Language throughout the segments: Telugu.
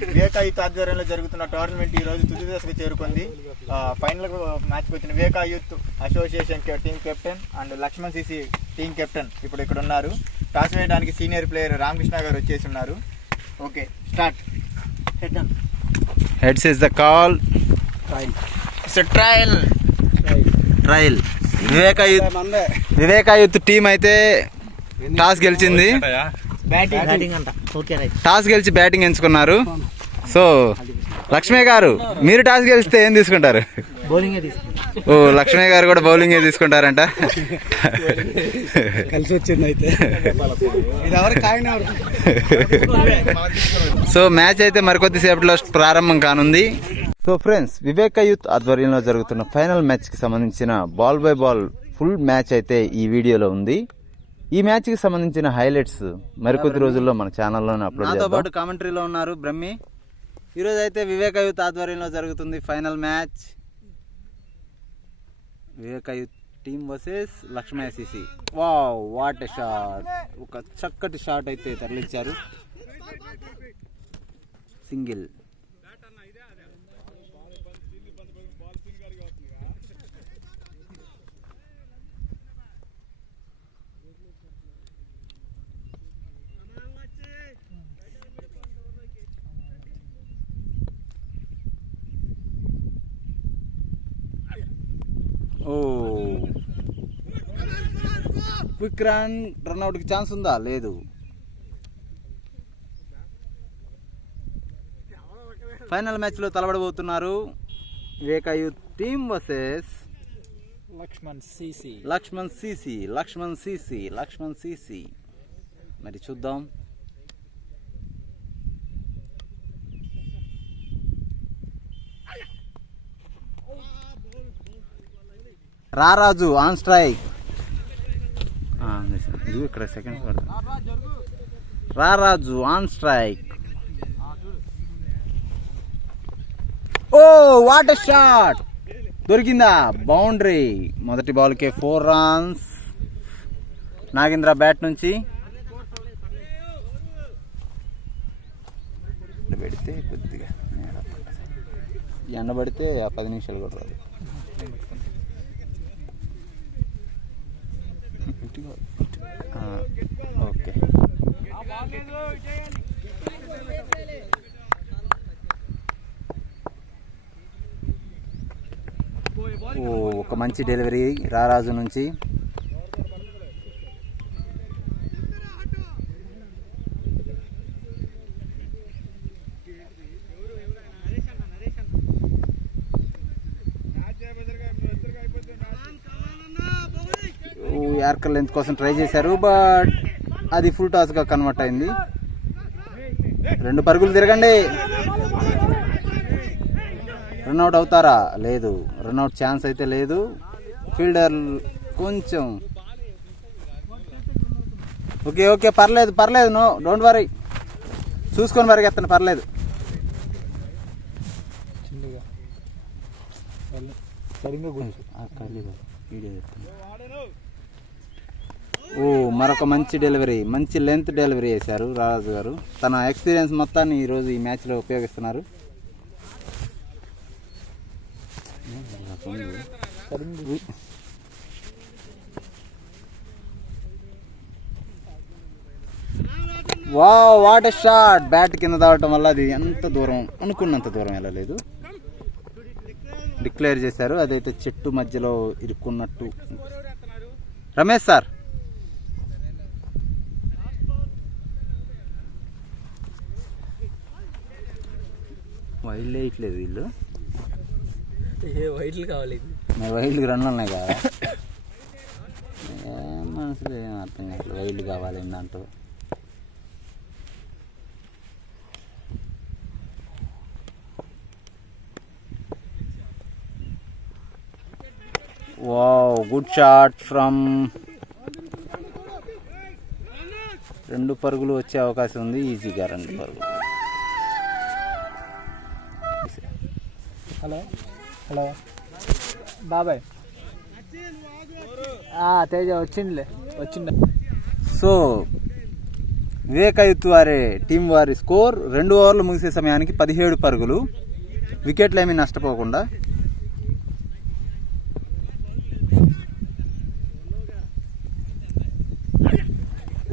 వివేకా యూత్ ఆధ్వర్యంలో జరుగుతున్న టోర్నమెంట్ ఈ రోజు తుది దశకు చేరుకుంది. ఫైనల్ మ్యాచ్కి వచ్చిన Viveka youth association team captain and Laxman CC team captain ఇప్పుడు ఇక్కడ ఉన్నారు. టాస్ వేయడానికి సీనియర్ ప్లేయర్ రామకృష్ణ గారు వచ్చేసి ఉన్నారు. Okay, start. Heads is the call. Trial. Viveka youth team అయితే టాస్ గెలిచింది. టాస్ గెలిచి బ్యాటింగ్ ఎంచుకున్నారు. సో లక్ష్మీ గారు, మీరు టాస్ గెలిస్తే ఏం తీసుకుంటారు? ఓ, లక్ష్మీ గారు కూడా బౌలింగే తీసుకుంటారంట. కలిసి వచ్చింది అయితే. సో మ్యాచ్ అయితే మరికొద్దిసేపట్లో ప్రారంభం కానుంది. సో ఫ్రెండ్స్, వివేకా యూత్ ఆధ్వర్యంలో జరుగుతున్న ఫైనల్ మ్యాచ్కి సంబంధించిన ball by ball full match అయితే ఈ వీడియోలో ఉంది. ఈ మ్యాచ్ కి సంబంధించిన హైలైట్స్ మరికొద్ది రోజుల్లో మన ఛానల్లోనే అప్లోడ్ చేద్దాం. నాతో పాటు కామెంటరీలో ఉన్నారు బ్రహ్మి. ఈరోజు అయితే వివేకా యూత్ ఆధ్వర్యంలో జరుగుతుంది final match. Viveka youth team versus Lakshmi CC. Wow, what a shot! ఒక చక్కటి షాట్ అయితే తరలించారు. సింగిల్. క్విక్ రన్అట్ కి ఛాన్స్ ఉందా? లేదు. ఫైనల్ మ్యాచ్ లో తలబడబోతున్నారు Viveka youth team versus Lakshman CC. మరి చూద్దాం. Raraju on strike. ఇక్కడ సెకండ్స్ పడతా. Raraju on strike. Oh, what a shot! దొరికిందా? బౌండరీ. మొదటి బాల్కే 4 runs. నాగేంద్ర బ్యాట్ నుంచి పెడితే కొద్దిగా ఎండబడితే ఆ 10 నిమిషాలు కూడా రాదు. ఓకే, ఒక మంచి డెలివరీ రారాజు నుంచి. యార్కర్ లెంత్ కోసం ట్రై చేశారు, బట్ అది ఫుల్ టాస్ గా కన్వర్ట్ అయింది. 2 పరుగులు తిరగండి. రన్అట్ అవుతారా? లేదు. రన్అట్ ఛాన్స్ అయితే లేదు. ఫీల్డర్ కొంచెం ఓకే పర్లేదు. No, don't worry. చూసుకొని పరిగెత్తండి, పర్లేదు. ఓ, మరొక మంచి డెలివరీ, మంచి లెంత్ డెలివరీ చేశారు రాజు గారు. తన ఎక్స్పీరియన్స్ మొత్తాన్ని ఈరోజు ఈ మ్యాచ్లో ఉపయోగిస్తున్నారు. Wow, what a shot! Bat కింద దావటం వల్ల అది ఎంత దూరం అనుకున్నంత దూరం వెళ్ళలేదు. డిక్లేర్ చేశారు. అదైతే చెట్టు మధ్యలో ఇరుక్కున్నట్టు. రమేష్ సార్, వైల్డ్ వేయట్లేదు వీళ్ళు. వైల్డ్కి రన్లు ఉన్నాయి కదా, మనసులో ఏం అర్థం కావట్లేదు. వైల్డ్ కావాలి ఏంటంటూ. Wow, good shot from. 2 పరుగులు వచ్చే అవకాశం ఉంది ఈజీగా. 2 పరుగులు. హలో బాబాయ్, తేజ వచ్చిండే. సో వివేక యూత్ వారి టీం వారి స్కోర్ 2 ఓవర్లు ముగిసే సమయానికి 17 పరుగులు. వికెట్లు ఏమీ నష్టపోకుండా.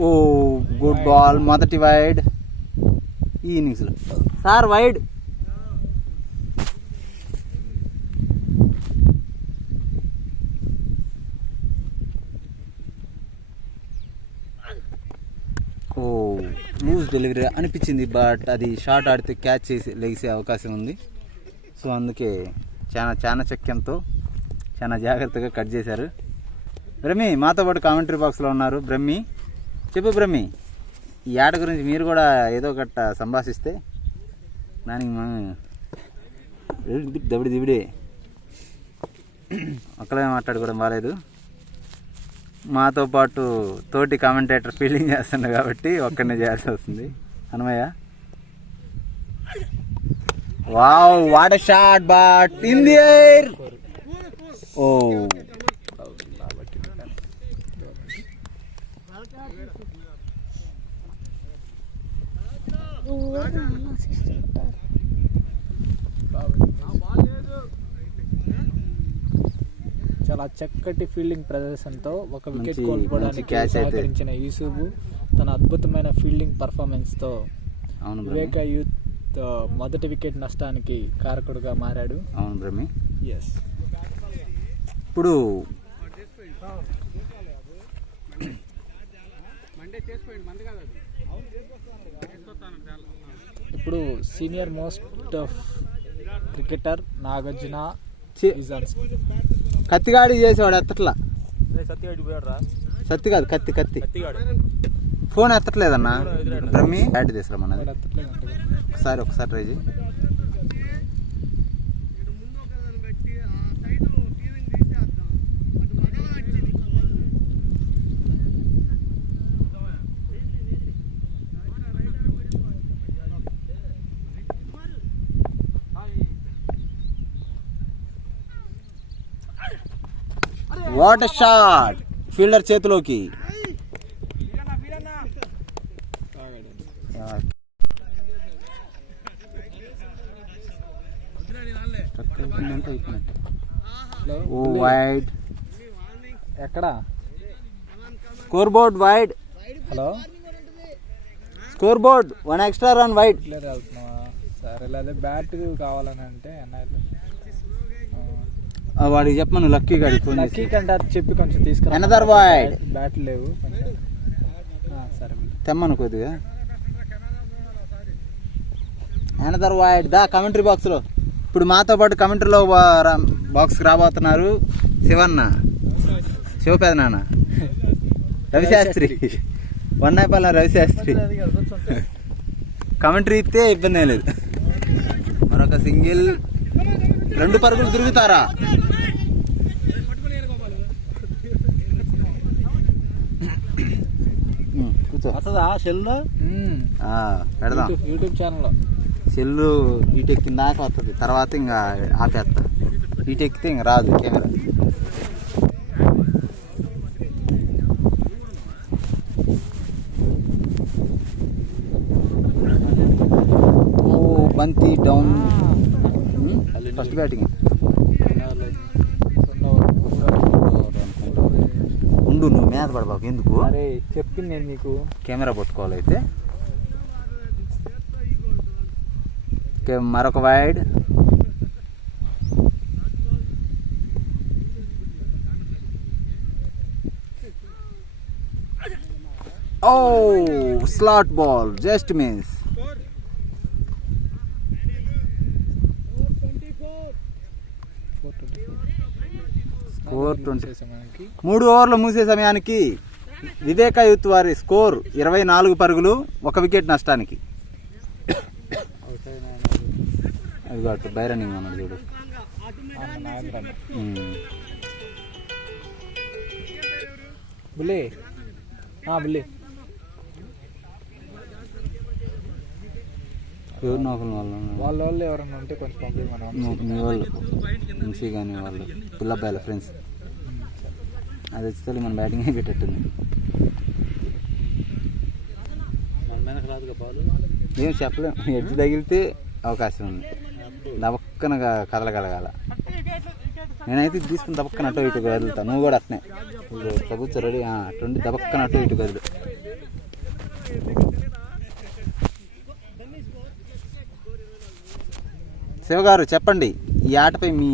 ఓ గుడ్ బాల్, మొదటి వైడ్ ఈ ఇన్నింగ్స్లో. Sir wide. Oh loose delivery అనిపించింది, బట్ అది షార్ట్ ఆడితే క్యాచ్ చేసి లెగిసే అవకాశం ఉంది. సో అందుకే చాలా చక్యంతో చాలా జాగ్రత్తగా కట్ చేశారు. బ్రహ్మి మాతో పాటు కామెంటరీ బాక్స్లో ఉన్నారు. బ్రహ్మి చెప్పు బ్రహ్మి, ఈ ఆట గురించి మీరు కూడా ఏదో ఒకట సంభాషిస్తే దానికి దబిడి దిబిడి ఒక్కడే మాట్లాడుకోవడం బాగాలేదు. మాతో పాటు తోటి కామెంటేటర్ ఫీల్డింగ్ చేస్తున్నాడు కాబట్టి ఒక్కడనే చేయాల్సి వస్తుంది. Hanumayya wow, what a shot, but in the air. Oh చాలా చక్కటి ఫీల్డింగ్ ప్రదర్శనతో ఒక వికెట్ మంచి కోల్పోవడానికి క్యాచ్ అయితే. సహకరించిన యూసుఫ్ తన అద్భుతమైన ఫీల్డింగ్ పర్ఫార్మెన్స్తో అవును వివేక యూత్ మొదటి వికెట్ నష్టానికి కారకుడుగా మారాడు. అవును బ్రహ్మి. ఎస్, ఇప్పుడు ఇప్పుడు senior most cricketer Nagarjuna is on కత్తిగాడి చేసేవాడు ఎత్తట్లా. సత్తి కాదు, కత్తి ఫోన్ ఎత్తట్లేదన్నా. బ్రహ్మి బ్యాట్ తీసుకురమ్మన్నది. ఒకసారి ట్రై చేయి. వాట్ షాట్, ఫీల్డర్ చేతిలోకి. ఓ వైడ్, ఎక్కడ score board wide. Hello score board 1 extra run wide. Player వెళ్తున్నావా? సరే, లేదా బ్యాట్ కావాలని అంటే వాడికి చెప్పమను, లక్కీ గాడి ఫోన్ చేసి. లక్కీ కంటే అది చెప్పి కొంచెం తీసుకురా. Another wide. బ్యాట్ లేవు కొంచెం. సరే తెమ్మను కొద్దిగా. Another wide. దా కమెంటరీ బాక్స్లో. ఇప్పుడు మాతో పాటు కమెంటరీలో బాక్స్కి రాబోతున్నారు శివపేదనాన్న, రవిశాస్త్రి, వన్నాయపల్లి రవిశాస్త్రి. కమెంటరీ ఇస్తే ఇబ్బంది ఏం లేదు. మరొక సింగిల్, 2 పరుగులు తిరుగుతారా? కూర్చో. సెల్లో పెడదాం. యూట్యూబ్ ఛానల్లో సెల్లు ఈటెక్కిన దాకా వస్తుంది, తర్వాత ఇంకా ఆపేస్తా. ఈటెక్కితే ఇంకా రాదు కెమెరా. ఓ బంతి డౌన్. ఫస్ట్ బ్యాటింగ్ ఉండు, నువ్వు మీద పడబాకు. ఎందుకు? అరే చెప్పింది నేను నీకు. కెమెరా పట్టుకోవాలి అయితే. మరొక wide. Oh slot ball, just miss. Score 3 ఓవర్లు ముగిసే సమయానికి వివేక యూత్ వారి స్కోర్ 24 పరుగులు, 1 వికెట్ నష్టానికి. అది కాదు, బై రన్నింగ్ అన్నాడు చూడు. బుల్లి బుల్లి ఎవరు నోకలు వాళ్ళు ఎవరన్నా ఉంటే కొంచెం పంపి మనం. మీ వాళ్ళు ఎంసీ కానీ వాళ్ళు పుల్లబ్బాయిల ఫ్రెండ్స్. అది వచ్చి మన బ్యాటింగ్ పెట్టేట్టుంది. ఏం చెప్పలేం, ఎడ్జ్ తగిలితే అవకాశం ఉంది, దబక్కన కదలగలగాల. నేనైతే ఇది తీసుకుని దబక్కన అటు ఇటు కదులుతా, నువ్వు కూడా అట్నే కూర్చో రెడీ, అటువంటి దబక్కన అటు ఇటు కదులు. శివగారు చెప్పండి, ఈ ఆటపై మీ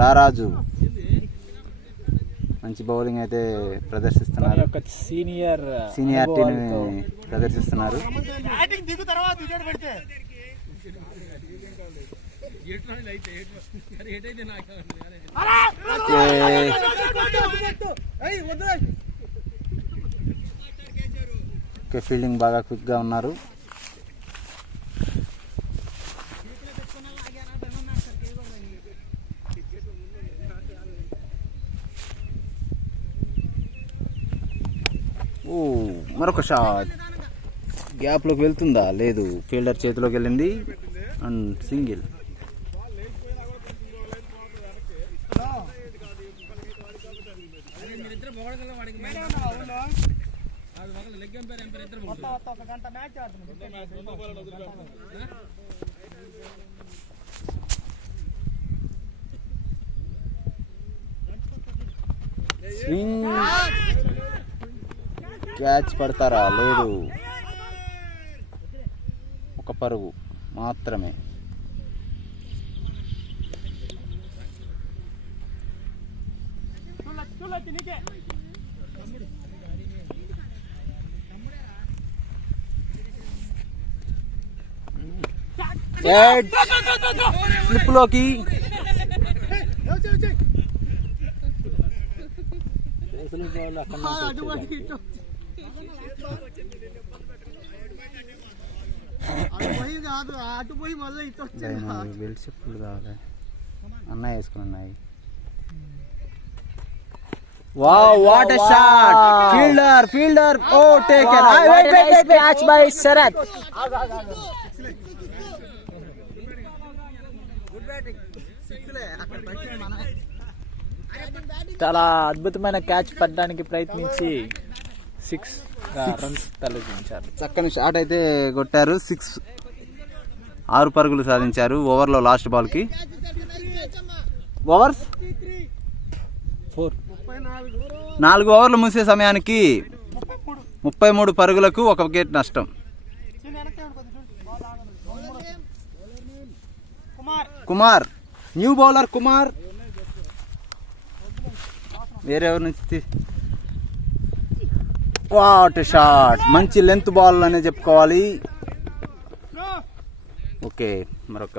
రారాజు మంచి బౌలింగ్ అయితే ప్రదర్శిస్తున్నారు, సీనియారిటీని ప్రదర్శిస్తున్నారు. ఫీల్డింగ్ బాగా క్విక్గా ఉన్నారు. మరొక షాట్ గ్యాప్లోకి వెళ్తుందా, లేదు, ఫీల్డర్ చేతిలోకి వెళ్ళింది అండ్ సింగిల్. స్వింగ్, క్యాచ్ పడతారా, లేదు, ఒక పరుగు మాత్రమే. స్లిప్ లోకి బెల్ట్ చెప్పులు కావాలి అన్నయ్య వేసుకుని ఉన్నాయి. Wow, what a shot! Fielder, oh, taken. Nice catch by Sarath. చాలా అద్భుతమైన క్యాచ్ పడడానికి ప్రయత్నించి 6 రన్స్ తలెత్తించారు. చక్కని షాట్ అయితే కొట్టారు, 6 పరుగులు సాధించారు ఓవర్లో. లాస్ట్ బాల్కి ఓవర్స్ 4 ఓవర్లు ముగిసే సమయానికి 33 పరుగులకు 1 వికెట్ నష్టం. కుమార్, న్యూ బౌలర్ కుమార్, వేరెవరి నుంచి వాట్ షాట్, మంచి లెంత్ బాల్ అనే చెప్పుకోవాలి. ఓకే, మరొక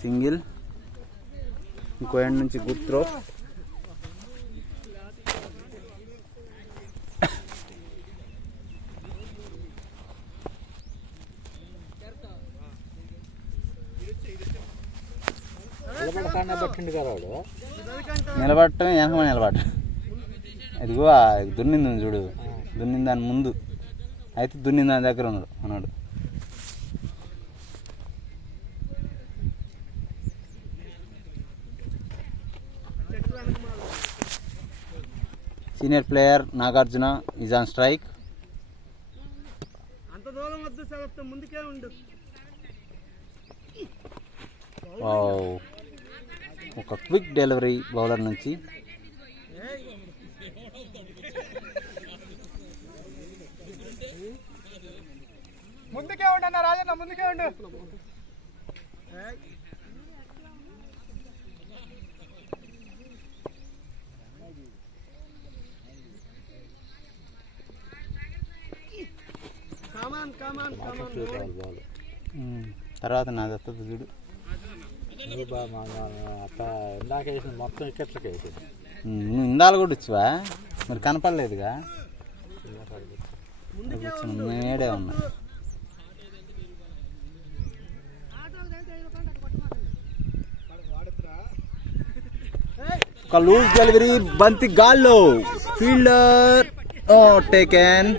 సింగిల్, ఇంకో ఎండ్ నుంచి గుడ్ త్రో. నిలబడటం వెనకమని నిలబడటం, ఇదిగో దున్నింది చూడు, దున్నింది దాని ముందు అయితే దున్నింది దాని దగ్గర ఉన్నాడు అన్నాడు. Senior player Nagarjuna is on strike. ఒక క్విక్ డెలివరీ బౌలర్ నుంచి. ముందుకే ఉండు అన్న రాజన్న, ముందుకే ఉండు. తర్వాత నాది వస్తుంది చూడు. నువ్వు ఇందాలు కూడా ఇచ్చువా, మరి కనపడలేదుగా, నేడే ఉన్నా. ఒక లూజ్ డెలివరీ, బంతి గాల్లో, ఫీల్డర్ టేకెన్.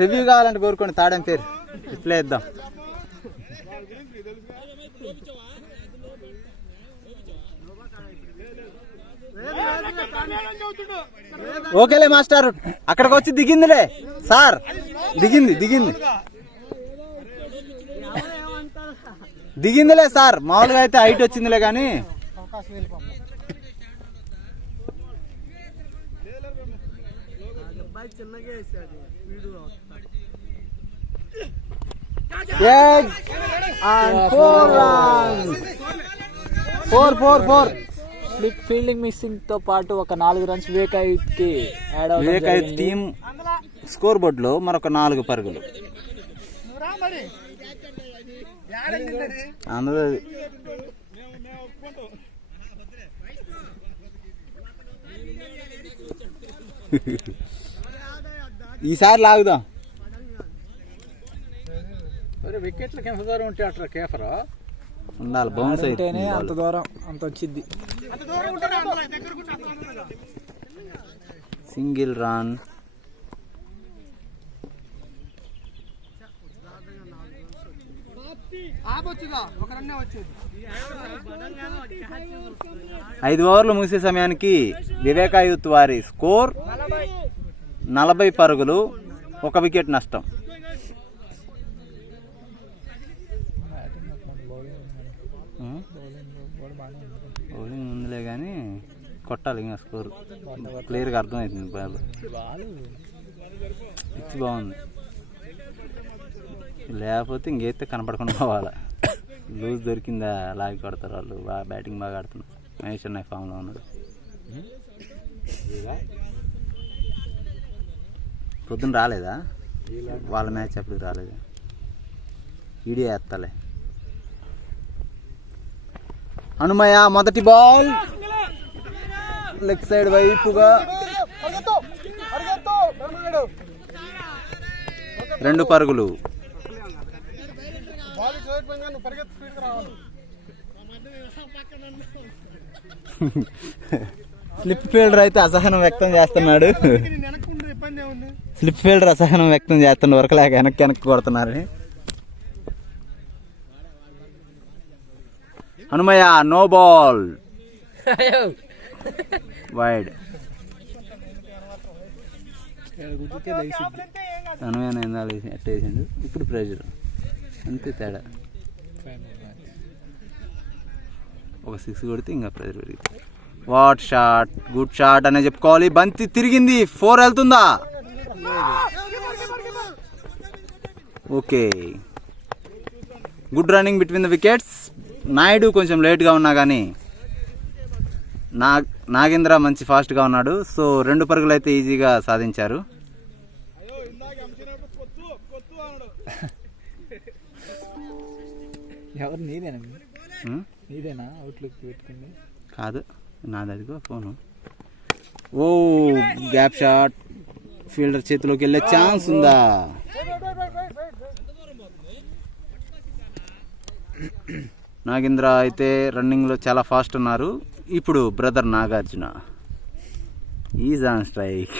రివ్యూ కావాలంటే కోరుకోండి, తాడేం పేరు ఇట్లే ఇద్దాం. ఓకేలే మాస్టర్, అక్కడికి వచ్చి దిగిందిలే సార్, దిగిందిలే సార్. మామూలుగా అయితే హైట్ వచ్చిందిలే కానీ ఫోర్. స్లిప్ ఫీల్డింగ్ మిస్సింగ్ తో పాటు ఒక 4 రన్స్ వివేక్ అయూత్ కి add Vivek youth team score board లో మరొక 4 పరుగులు. అందరూ ఈసారి లాగుదాం. వికెట్లకి ఎంత దూరం ఉంటే అట్లా కేఫరా ఉండాలి, బౌన్స్ అయితేనే అంత దూరం అంత వచ్చింది. Single run. ఐదు ఓవర్లు ముగిసే సమయానికి వివేక్ అయూత్ వారి స్కోర్ 40 పరుగులు, 1 వికెట్ నష్టం. బౌలింగ్ ఉందిలే కానీ కొట్టాలి ఇంకా స్కోర్ క్లియర్గా అర్థమవుతుంది. బాల్ పిచ్ బాగుంది, లేకపోతే ఇంకైతే కనపడకుండా పోవాలా. లూజ్ దొరికిందా లాగి కొడతారు వాళ్ళు. బాగా బ్యాటింగ్ బాగా ఆడుతున్నారు. మహేష్ అన్నయ్య ఫామ్లో ఉన్నాడు. పొద్దున్న రాలేదా వాళ్ళ మ్యాచ్? అప్పుడు రాలేదా? వీడియో వేస్తాలే. హనుమయ్య మొదటి బాల్ లెగ్ సైడ్ వైపుగా 2 పరుగులు. స్లిప్ ఫీల్డర్ అయితే అసహనం వ్యక్తం చేస్తున్నాడు. స్లిప్ ఫీల్డర్ అసహనం వ్యక్తం చేస్తున్న వరకు లేక వెనక్కి కొడుతున్నారు. Hanumayya no ball, wide. Hanumayya ఎట్టేసిండు. ఇప్పుడు ప్రెజర్ అంతే తేడా. ఒక 6 కొడితే ఇంకా ప్రెజర్ పెరిగింది. వాట్ షాట్, గుడ్ షాట్ అనే చెప్పుకోవాలి. బంతి తిరిగింది, 4 వెళ్తుందా? Okay, good running between the wickets. Naidu కొంచెం లేట్గా ఉన్నా కానీ నాగేంద్ర మంచి ఫాస్ట్గా ఉన్నాడు. సో 2 పరుగులు అయితే ఈజీగా సాధించారు. ఎవరు నీదేనా అవుట్లుక్ పెట్టుకుంది? కాదు నాది, అదిగో ఫోను. ఓ గ్యాప్ షాట్, ఫీల్డర్ చేతిలోకి వెళ్ళే ఛాన్స్ ఉందా? నాగేంద్ర అయితే రన్నింగ్లో చాలా ఫాస్ట్ ఉన్నారు. ఇప్పుడు brother Nagarjuna is on strike,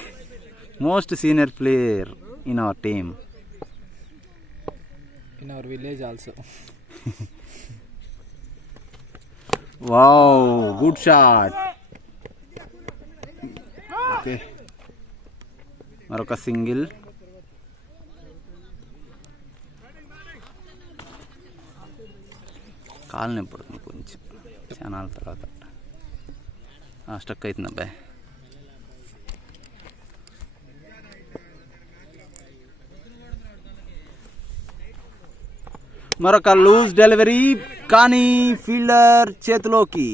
most senior player in our team, in our village also. Wow, good shot. Okay, మరొక సింగిల్. కాలు నింపడుతుంది కొంచెం క్షణాల తర్వాత. స్టక్ అవుతుంది అబ్బాయి. మరొక లూజ్ డెలివరీ కానీ ఫీల్డర్ చేతిలోకి.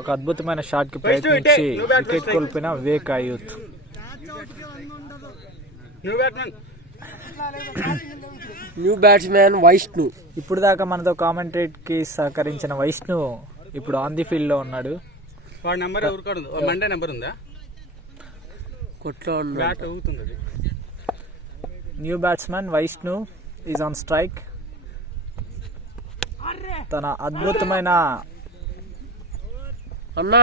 ఒక అద్భుతమైన షాట్ కి ప్రయత్నించి వికెట్ కోల్పోయిన Vivek youth. New batsmen Vaishnu. ఇప్పుడు దాకా మనతో కామెంటేట్కి సహకరించిన వైష్ణు ఇప్పుడు ఆన్ ది ఫీల్డ్లో ఉన్నాడు. వాడి నెంబర్ ఎవరు కాదు, మండే నెంబర్ ఉందా? కొట్లో బ్యాట్ ఊగుతుంది అది. New batsmen Vaishnu is on strike. తన అద్భుతమైన అన్నా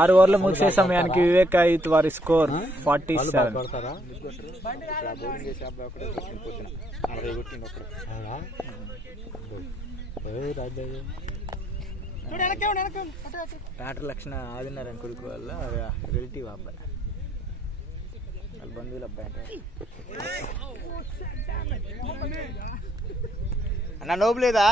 6 ఓవర్లు ముగిసే సమయానికి వివేక యూత్ వారి స్కోర్ 47. డాక్టర్ లక్షణ ఆదినారాయణ కొడుకు వల్ల రిలేటివ్ అబ్బాయి, వాళ్ళ బంధువుల అబ్బాయి అన్న. నోపు లేదా?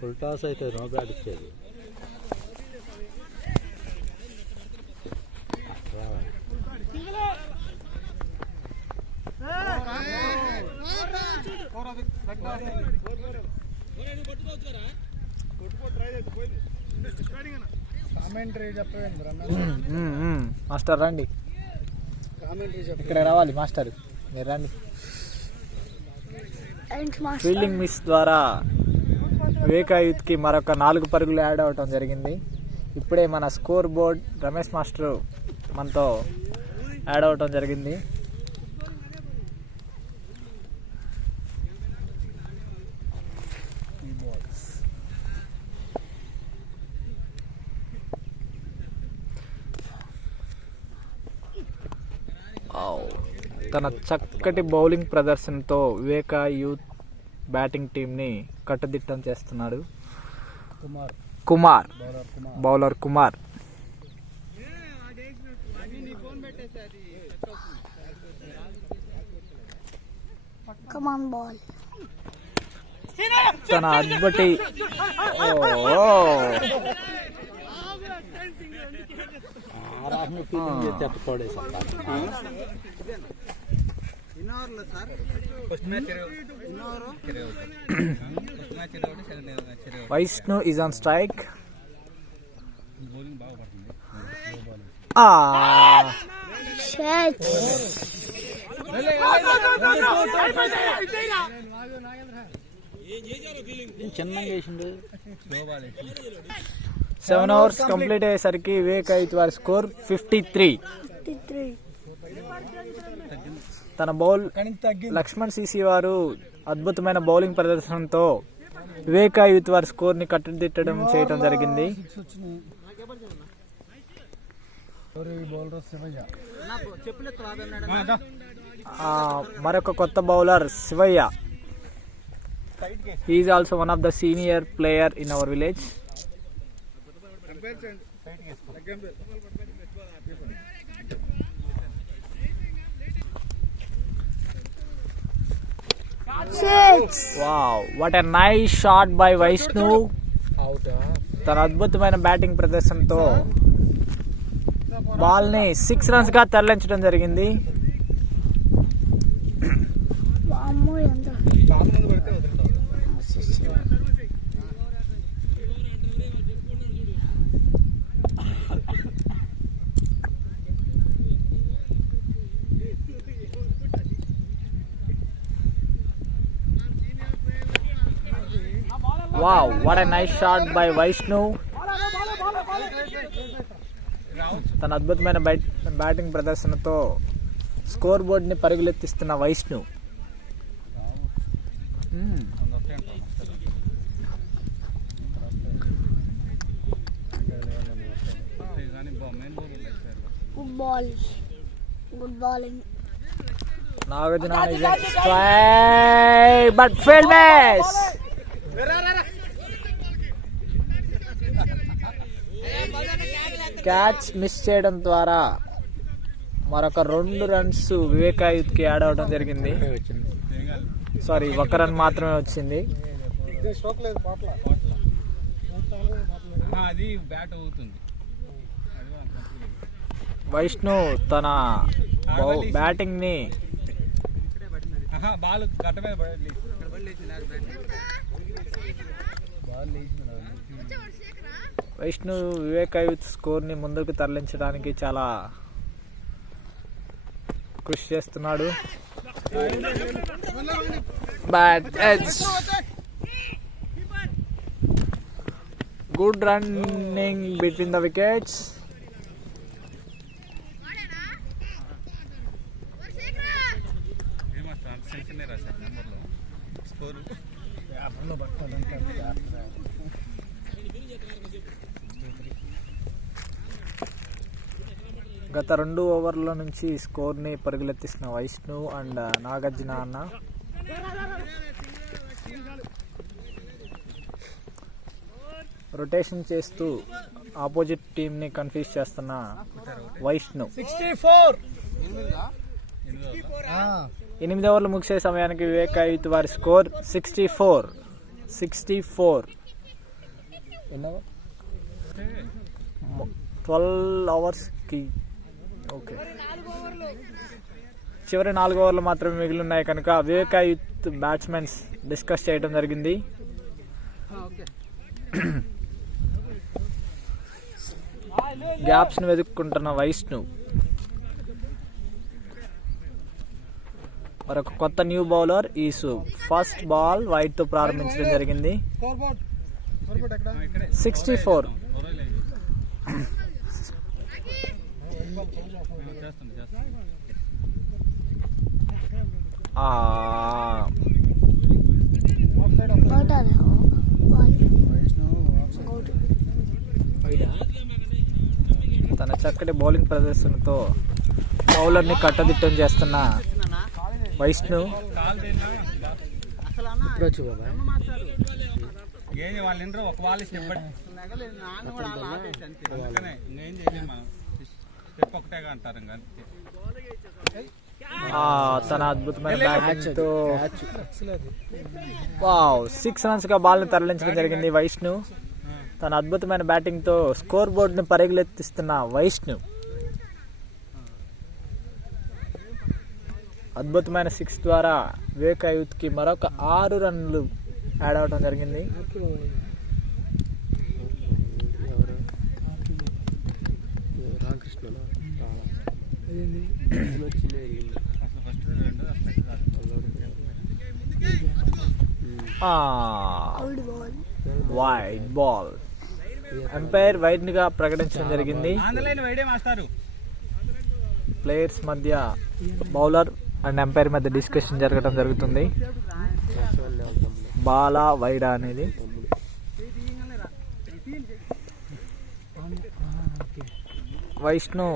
ఫుల్ టాస్ అయితే నో బ్యాట్ ఇచ్చేది. మాస్టర్ రండి, ఇక్కడ రావాలి మాస్టర్, మీరు రండి. ఫీల్డింగ్ మిస్ ద్వారా వివేక యూత్కి మరొక 4 పరుగులు యాడ్ అవటం జరిగింది. ఇప్పుడే మన స్కోర్ బోర్డ్ రమేష్ మాస్టర్ మనతో యాడ్ అవటం జరిగింది. తన చక్కటి బౌలింగ్ ప్రదర్శనతో వివేక యూత్ బ్యాటింగ్ టీంని కట్టుదిట్టం చేస్తున్నాడు కుమార్, బౌలర్ కుమార్. తన అద్భుతి వైష్ణు ఈజ్ ఆన్ స్ట్రైక్. చిన్నగా వేసిండు. 7 ఓవర్స్ కంప్లీట్ అయ్యేసరికి వివేక యూత్ వారి స్కోర్ 53. తన బౌల్ లక్ష్మణ్ సిసి వారు అద్భుతమైన బౌలింగ్ ప్రదర్శనతో వివేక యూత్ వారి స్కోర్ ని కట్టుదిట్టడం చేయడం జరిగింది. మరొక కొత్త bowler Shivayya. He is also one of the senior player in our village. Wow, what a nice shot by Vaishnu. తన అద్భుతమైన బ్యాటింగ్ ప్రదర్శనతో బాల్ ని 6 runs గా తరలించడం జరిగింది. Wow, what a nice shot by Vaishnu. తన అద్భుతమైన బ్యాటింగ్ ప్రదర్శనతో స్కోర్ బోర్డ్ ని పరుగులెత్తిస్తున్న Vaishnu. Good bowling. Nagarjuna is a strike, but field miss. Catch miss చేయడం ద్వారా మరొక 2 runs వివేక యూత్ కి యాడ్ అవడం జరిగింది. సారీ, 1 run మాత్రమే వచ్చింది. వైష్ణు తన బ్యాటింగ్ ని వైష్ణు వివేక యూత్ స్కోర్ని ముందుకు తరలించడానికి చాలా కృషి చేస్తున్నాడు. Bat edge, good running between the wickets. గత 2 ఓవర్ల నుంచి స్కోర్ని పరుగులెత్తిస్తున్న వైష్ణు అండ్ నాగార్జున అన్న. రొటేషన్ చేస్తూ ఆపోజిట్ టీంని కన్ఫ్యూజ్ చేస్తున్న వైష్ణు. 8 ఓవర్లు ముగిసే సమయానికి వివేక యూత్ వారి స్కోర్ 64. 12 ఓవర్స్కి ఓకే, చివరి 4 ఓవర్లు మాత్రమే మిగిలి ఉన్నాయి కనుక వివేక యూత్ బ్యాట్స్మెన్స్ డిస్కస్ చేయడం జరిగింది. గ్యాప్స్ని వెతుక్కుంటున్న వైష్ణు మరొక కొత్త న్యూ బౌలర్ ఈసు. ఫస్ట్ బాల్ వైడ్తో ప్రారంభించడం జరిగింది. 64. తన చక్కటి బౌలింగ్ ప్రదర్శనతో బౌలర్ని కట్టదిట్టం చేస్తున్న వైష్ణు. తన అద్భుతమైన బ్యాటింగ్ తో 6 రన్స్ గా బాల్ ని తరలించడం జరిగింది వైష్ణు. తన అద్భుతమైన బ్యాటింగ్ తో స్కోర్ బోర్డ్ ని పరుగులెత్తిస్తున్న వైష్ణు అద్భుతమైన 6 ద్వారా వివేక యూత్ కి మరొక 6 రన్లు యాడ్ అవడం జరిగింది. వైడ్ బాల్, ఎంపైర్ వైడ్ గా ప్రకటించడం జరిగింది. ప్లేయర్స్ మధ్య, బౌలర్ అండ్ ఎంపైర్ మధ్య డిస్కషన్ జరగడం జరుగుతుంది. బాలా వైడా అనేది. వైష్ణు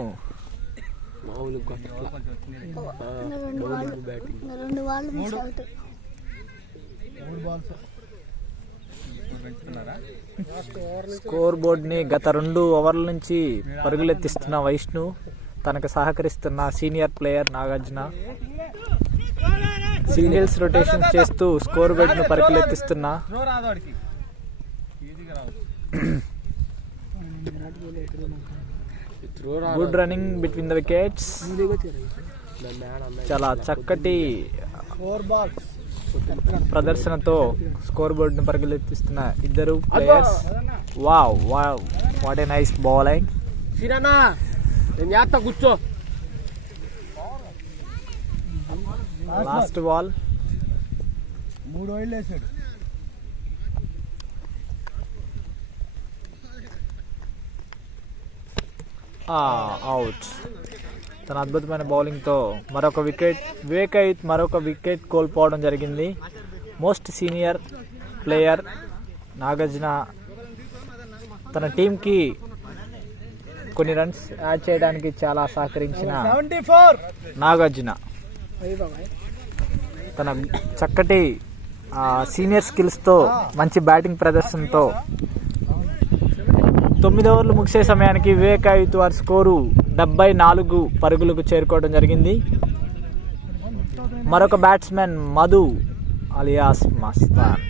స్కోర్ బోర్డ్ ని గత 2 ఓవర్ల నుంచి పరుగులెత్తిస్తున్న వైష్ణు తనకు సహకరిస్తున్న senior player Nagarjuna singles rotation చేస్తూ స్కోర్ బోర్డ్ ను పరుగులెత్తిస్తున్న good running between the wickets. చాలా చక్కటి ప్రదర్శనతో స్కోర్ బోర్డ్ ను పరుగులెత్తిస్తున్న ఇద్దరు players. What a nice bowling. Last ball 3 వైడ్లు వేసాడు. అవుట్. తన అద్భుతమైన బౌలింగ్తో మరొక వికెట్, వివేక యూత్ మరొక వికెట్ కోల్పోవడం జరిగింది. మోస్ట్ సీనియర్ ప్లేయర్ నాగార్జున తన టీంకి కొన్ని రన్స్ యాడ్ చేయడానికి చాలా సహకరించిన నాగార్జున తన చక్కటి సీనియర్ స్కిల్స్తో మంచి బ్యాటింగ్ ప్రదర్శనతో 9 ఓవర్లు ముగిసే సమయానికి వివేక యూత్ వారి స్కోరు 74 పరుగులకు చేరుకోవడం జరిగింది. మరొక బ్యాట్స్మెన్ మధు అలియాస్ మస్తాన్.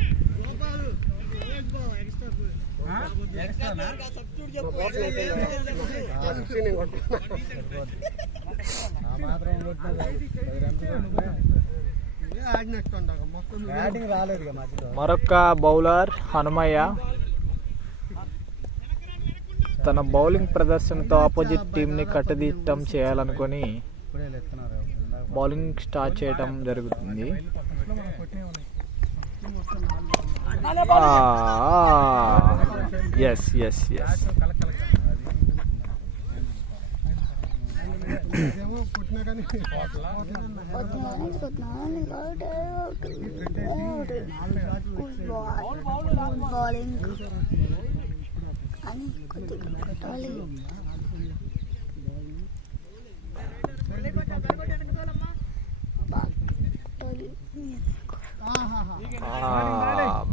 మరొక బౌలర్ హనుమయ్య తన బౌలింగ్ ప్రదర్శనతో ఆపోజిట్ టీంని కట్టుదిట్టం చేయాలనుకొని బౌలింగ్ స్టార్ట్ చేయడం జరుగుతుంది. Yes yes yes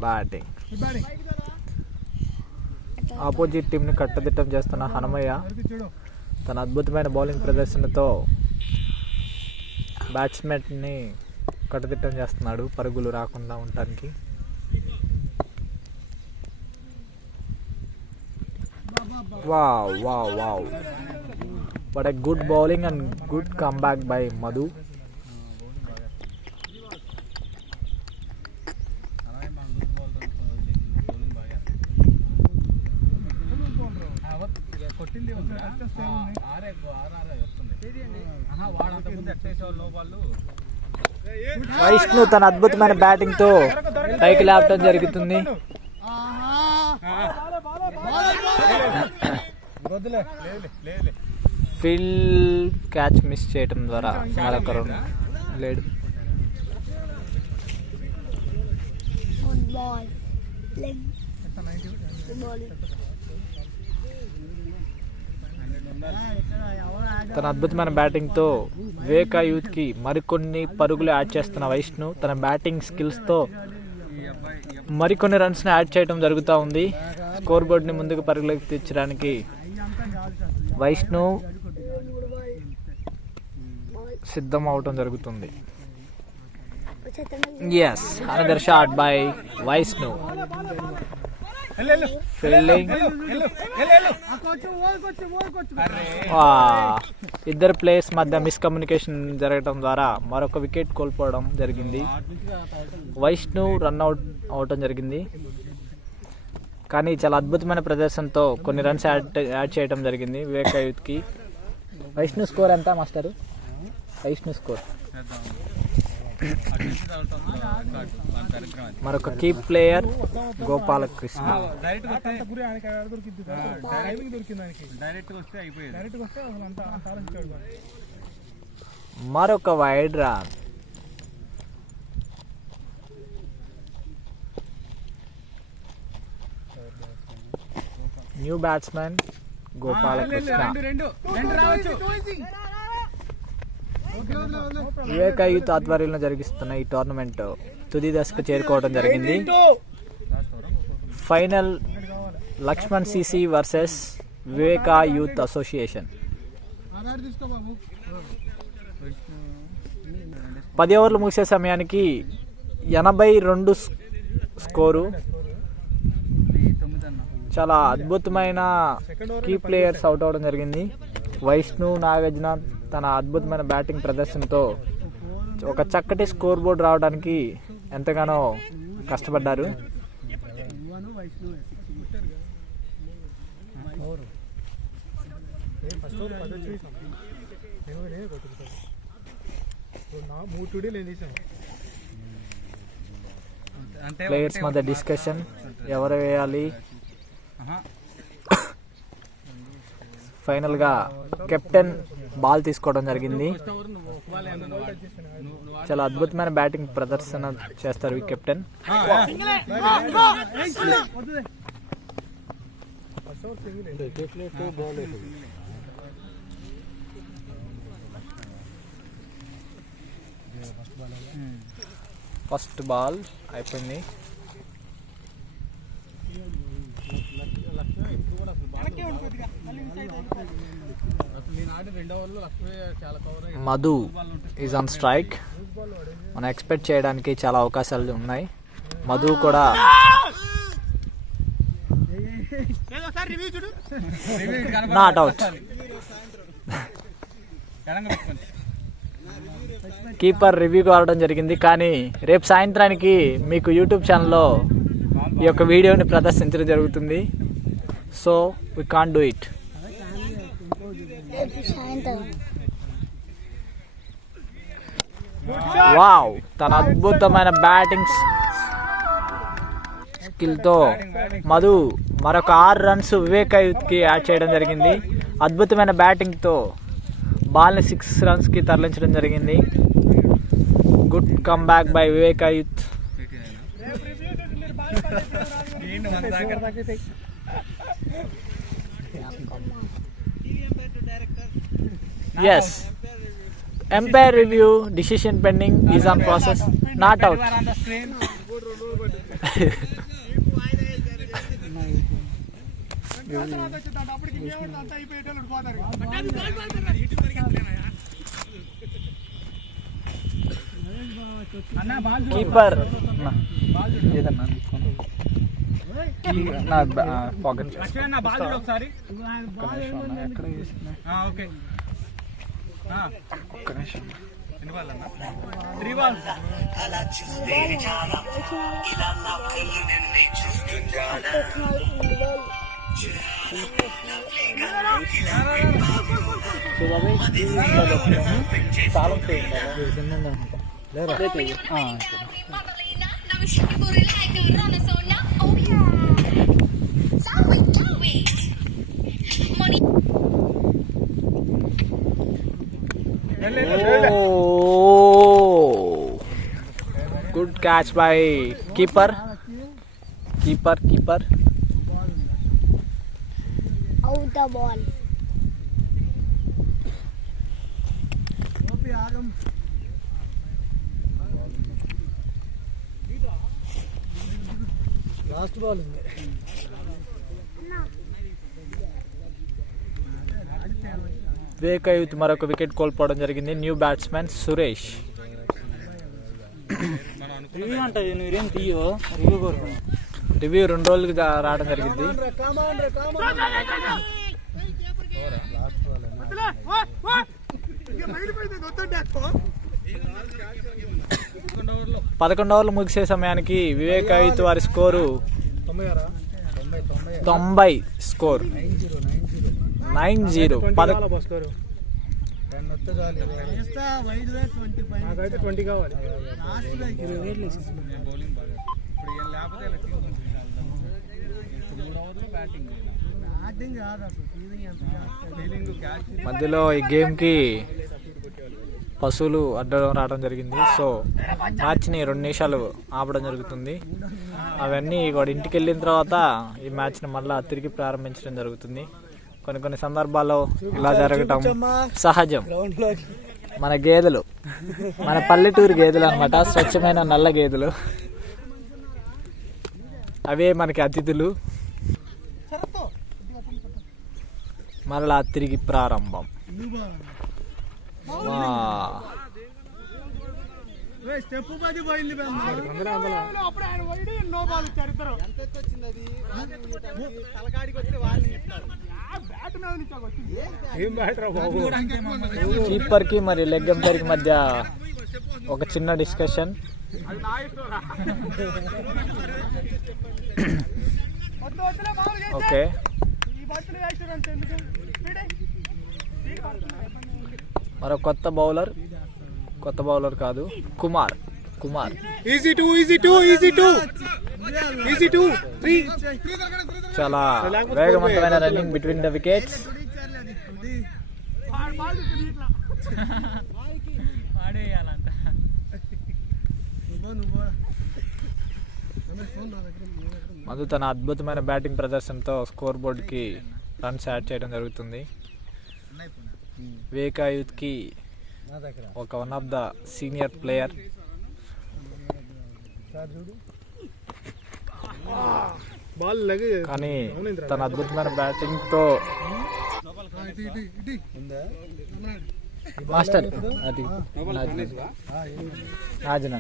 batting opposite టీంని కట్టుదిట్టం చేస్తున్న హనుమయ్య తన అద్భుతమైన బౌలింగ్ ప్రదర్శనతో బ్యాట్స్మెన్ని కట్టుదిట్టం చేస్తున్నాడు పరుగులు రాకుండా ఉండటానికి. Wow wow wow but a good bowling and good comeback by Madhu. Vaishnu తన అద్భుతమైన బ్యాటింగ్ తో పైకి లేపడం జరుగుతుంది. ఫీల్డ్ క్యాచ్ మిస్ చేయడం ద్వారా మరొక రన్ లేడు. తన అద్భుతమైన బ్యాటింగ్తో వివేకా యూత్కి మరికొన్ని పరుగులు యాడ్ చేస్తున్న వైష్ణు తన బ్యాటింగ్ స్కిల్స్తో మరికొన్ని రన్స్ని యాడ్ చేయడం జరుగుతూ ఉంది. స్కోర్ బోర్డ్ని ముందుకు పరుగులోకి తెచ్చడానికి వైష్ణు సిద్ధం అవటం జరుగుతుంది. Yes another shot by Vaishnu. Fielding ఇద్దరు ప్లేయర్స్ మధ్య మిస్కమ్యూనికేషన్ జరగడం ద్వారా మరొక వికెట్ కోల్పోవడం జరిగింది. వైష్ణు రన్అట్ అవటం జరిగింది. కానీ చాలా అద్భుతమైన ప్రదర్శనతో కొన్ని రన్స్ యాడ్ చేయడం జరిగింది వివేకా యూత్కి. వైష్ణు స్కోర్ ఎంత మాస్టరు? వైష్ణు స్కోర్ మరొక కీ ప్లేయర్ గోపాలకృష్ణ. మరొక wide run. New batsmen Gopalakrishna. Viveka youth ఆధ్వర్యంలో జరిగిస్తున్న ఈ టోర్నమెంట్ తుది దశకు చేరుకోవడం జరిగింది. Final Laxman CC versus Viveka youth association. 10 ఓవర్లు ముగిసే సమయానికి 82 స్కోరు. చాలా అద్భుతమైన కీ ప్లేయర్స్ అవుట్ అవడం జరిగింది. వైష్ణు, నాగార్జున తన అద్భుతమైన బ్యాటింగ్ ప్రదర్శనతో ఒక చక్కటి స్కోర్ బోర్డ్ రావడానికి ఎంతగానో కష్టపడ్డారు. ప్లేయర్స్ మధ్య డిస్కషన్, ఎవరు వేయాలి. ఫైనల్గా కెప్టెన్ బాల్ తీసుకోవడం జరిగింది. చాలా అద్భుతమైన బ్యాటింగ్ ప్రదర్శన చేస్తారు ఈ కెప్టెన్. ఫస్ట్ బాల్ అయిపోయింది. Madhu is on strike. మనం ఎక్స్పెక్ట్ చేయడానికి చాలా అవకాశాలు ఉన్నాయి. మధు కూడా నాట్ అవుట్. కీపర్ రివ్యూ కావడం జరిగింది. కానీ రేపు సాయంత్రానికి మీకు యూట్యూబ్ ఛానల్లో ఈ యొక్క వీడియోని ప్రదర్శించడం జరుగుతుంది. So we can't do it. Wow, తన అద్భుతమైన బ్యాటింగ్ స్కిల్తో మధు మరొక 6 రన్స్ వివేకా యూత్కి యాడ్ చేయడం జరిగింది. అద్భుతమైన బ్యాటింగ్తో బాల్ని 6 రన్స్కి తరలించడం జరిగింది. Good come back by Viveka youth. Yes. Empire review, decision pending, is on process. Not out. Keeper. నా పాకెట్ ఒకసారి ఓకే ఒక్క నిమిషం. 3 balls. Good catch by keeper. Out the ball. Last ball ఉంది. వివేకా యూత్ మరొక వికెట్ కోల్పోవడం జరిగింది. New batsmen Suresh. రివ్యూ 2 రోజులకి రావడం జరిగింది. పదకొండు ఓవర్లు ముగిసే సమయానికి వివేకా యూత్ వారి స్కోరు 90 స్కోర్ 90. మధ్యలో ఈ గేమ్కి పశువులు అడ్డం రావడం జరిగింది. సో మ్యాచ్ని 2 నిమిషాలు ఆపడం జరుగుతుంది. అవన్నీ వాడు ఇంటికి వెళ్ళిన తర్వాత ఈ మ్యాచ్ని మళ్ళీ తిరిగి ప్రారంభించడం జరుగుతుంది. కొన్ని సందర్భాల్లో ఇలా జరగటం సహజం. మన గేదెలు, మన పల్లెటూరు గేదెలు అన్నమాట, స్వచ్ఛమైన నల్ల గేదెలు. అవే మనకి అతిథులు. మరలా తిరిగి ప్రారంభం. కీపర్ కి మరి లెగ్ ఎంపైర్ కి మధ్య ఒక చిన్న డిస్కషన్. ఓకే, మరో కొత్త బౌలర్ కాదు, కుమార్. Easy two 3. చాలా వేగవంతమైన running between the wickets. Madhu తన అద్భుతమైన బ్యాటింగ్ ప్రదర్శనతో స్కోర్ బోర్డుకి రన్స్ యాడ్ చేయడం జరుగుతుంది. వివేకా యూత్కి ఒక one of the senior player. కానీ తన అద్భుతమైన బ్యాటింగ్తో మాస్టర్ అది నాజన్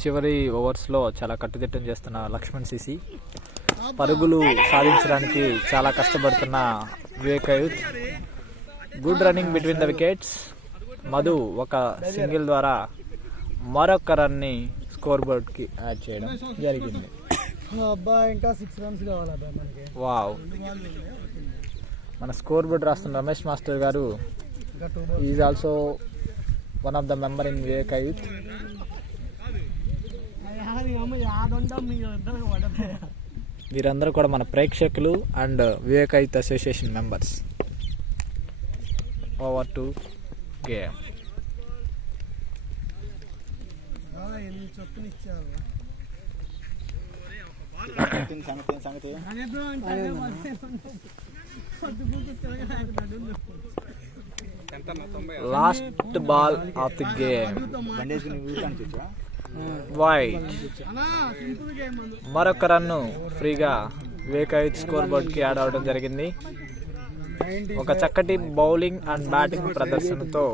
చివరి ఓవర్స్లో చాలా కట్టుదిట్టం చేస్తున్న లక్ష్మణ్ సిసి, పరుగులు సాధించడానికి చాలా కష్టపడుతున్న Vivek youth. Good running between the wickets. Madhu ఒక సింగిల్ ద్వారా మరొక రన్ని స్కోర్ బోర్డ్కి యాడ్ చేయడం జరిగింది. ఇంకా 6 runs కావాలి మనకి. వావ్. మన స్కోర్ బోర్డ్ రాస్తున్న రమేష్ మాస్టర్ గారు is also one of the member in Vivek youth. వీరందరూ కూడా మన ప్రేక్షకులు and Vivek youth association members. Over to game. సంగతి last ball of the game. White. మరొక రన్ను ఫ్రీగా వివేక్ యూత్ స్కోర్ బోర్డ్కి యాడ్ అవడం జరిగింది. ఒక చక్కటి బౌలింగ్ అండ్ బ్యాటింగ్ ప్రదర్శనతో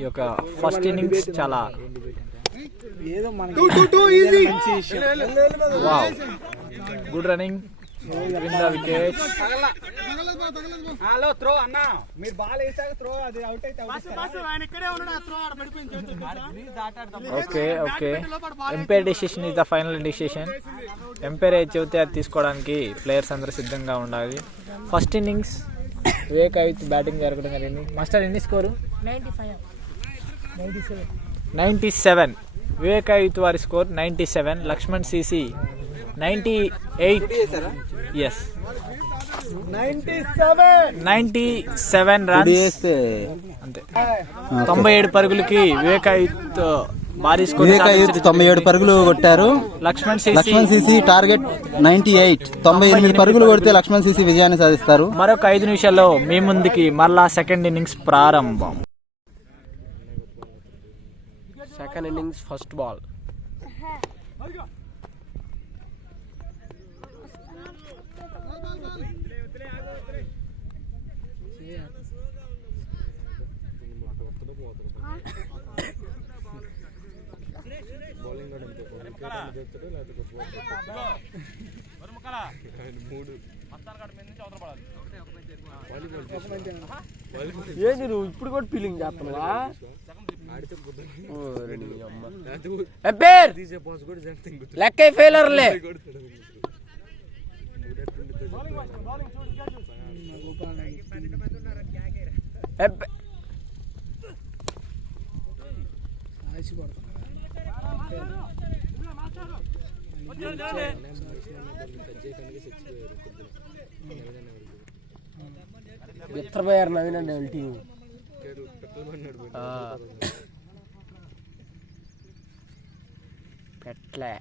ఈ యొక్క ఫస్ట్ ఇన్నింగ్స్ చాలా wow. Good running win the wicket. Hello throw అన్న, మీరు బాల్ వేసాక త్రో, అది అవుట్ అయితే okay okay. Umpire decision is the final decision. Umpire ఏది చెబితే అది తీసుకోవడానికి ప్లేయర్స్ అందరూ సిద్ధంగా ఉండాలి. First innings Vivek youth batting జరగడం జరిగింది. మాస్టర్ ఎన్ని స్కోరు? 97. వివేక్ యూత్ వారి score 97. Laxman CC 98. Yes, 97 runs అంతే. 97 పరుగులకి వివేక్ యూత్ భారీ స్కోర్. వివేక్ యూత్ 97 పరుగులు కొట్టారు. Laxman CC target 98. 98 పరుగులు కొడితే లక్ష్మణ్ సిసి విజయాన్ని సాధిస్తారు. మరొక 5 నిమిషాల్లో మీ ముందుకి మరలా సెకండ్ ఇన్నింగ్స్ ప్రారంభం. Second innings first ball. ఏంది నువ్వు ఇప్పుడు కూడా ఫీలింగ్ చేస్తున్నావా? లెక్క ఫెయిలర్లే. ఎత్తపోయారు నవీన్ అంటే టీం. పెట్లే.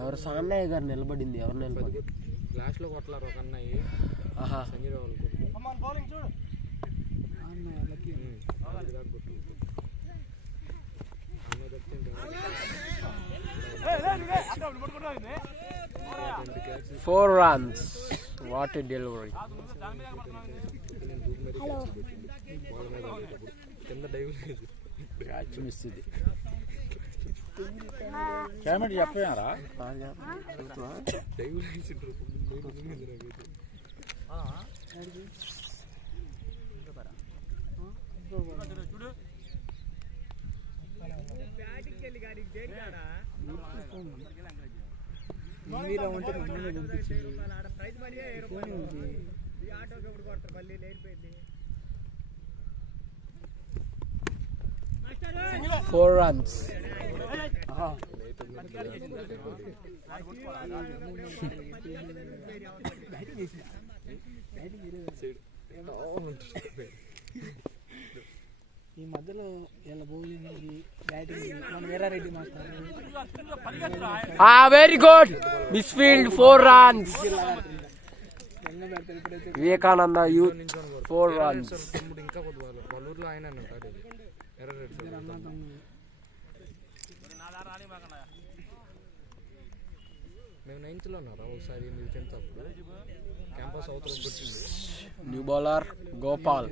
ఎవరు సాన్నయ్య గారు నిలబడింది? ఎవరు నిలబడి క్లాస్ లో కొట్లారు ఒక అన్నయ్య. ఆహా, సంజయ్ వాళ్ళు four runs. What a delivery. Hello కింద డైవ్ క్యాచ్ మిస్ ఇది. చెప్పారా? Dive Four runs. ఈ మధ్యలో వీళ్ళ బౌలింగ్ బ్యాటింగ్ మన Veerareddy master very good misfield 4 runs. Vivekananda youth 4 runs. ఇంకా బల్లూరులో ఆయన మేము 9th లో ఉన్నారా ఒకసారి మీరు 10th అప్పుడు క్యాంపస్ అవతల వచ్చింది న్యూ బౌలర్ గోపాల్.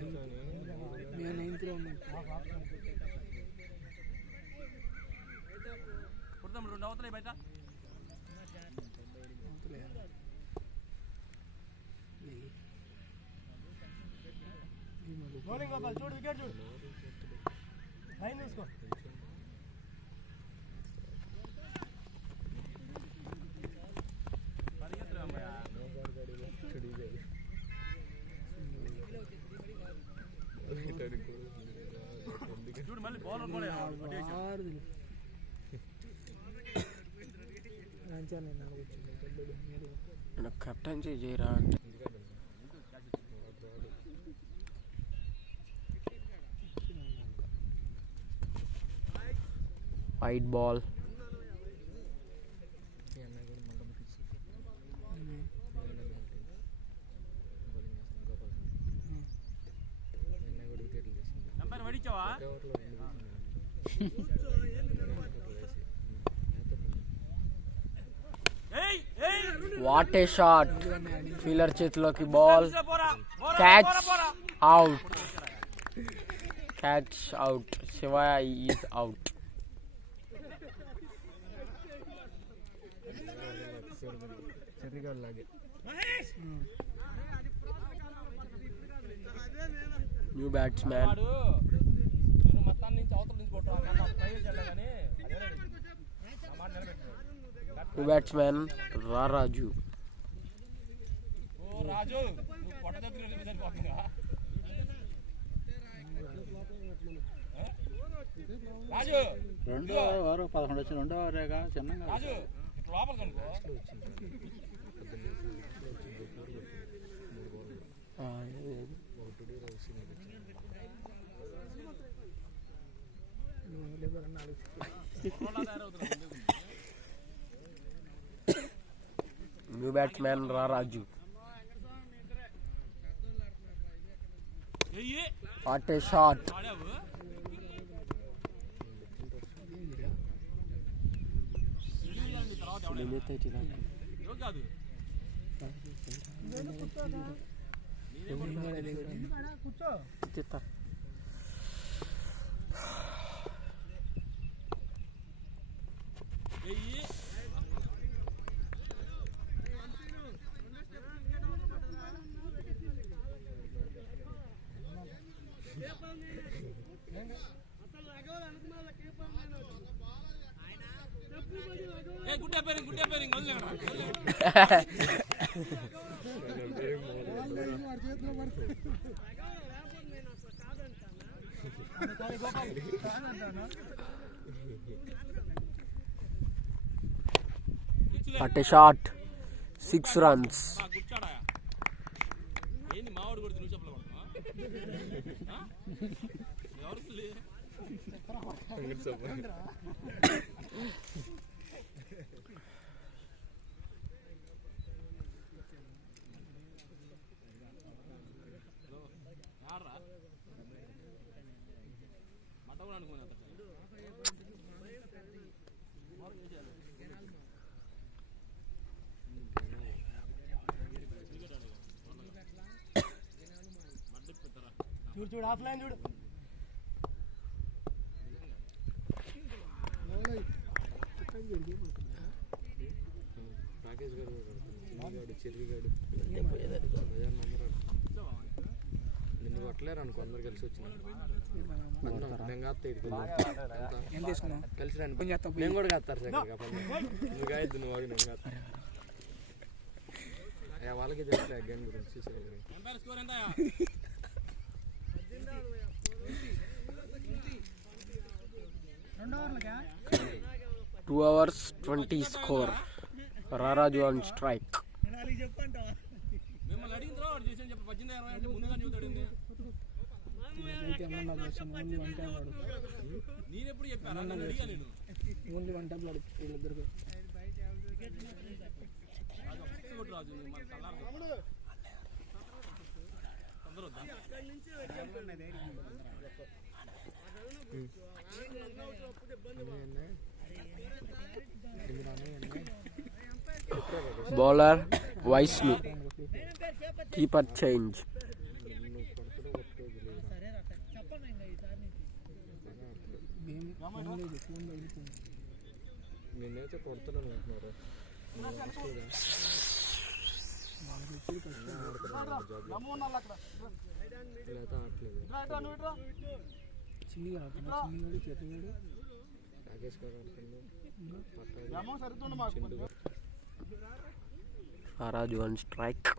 మేము 9th లో ఉన్నాం. చూడు వికెట్ చూడు లైన్ తీసుకో. కెప్టెన్ చేయరా white ball. What a shot. Fielder చేతిలోకి ball. Catch out. Catch out. Shivayya is out. New batsman. New batsman Raraju. రెండో ఓవర్ 11 వచ్చి రెండో ఓవరేగా చిన్నగా new batsman Raraju. What a shot. What a shot. 6 runs. చూడు ఆఫ్లైన్ చూడు. రాకేష్ గారు చెర్రిగాడు నిన్ను కొట్టలేరు అనుకో అందరు కలిసి వచ్చిన కలిసి రండి నేను కూడా కాస్తారు నువ్వు కాయద్దు నువ్వు ఆగి నేను కాస్తా వాళ్ళకి తెలుసు గేమ్ గురించి 2 hours 20 score. Raraju on strike. Only one type వీళ్ళిద్దరికి బౌలర్ వైష్ణు, కీపర్ చేంజ్. నేనైతే కొడతాను అంటున్నారు. Raraju on strike.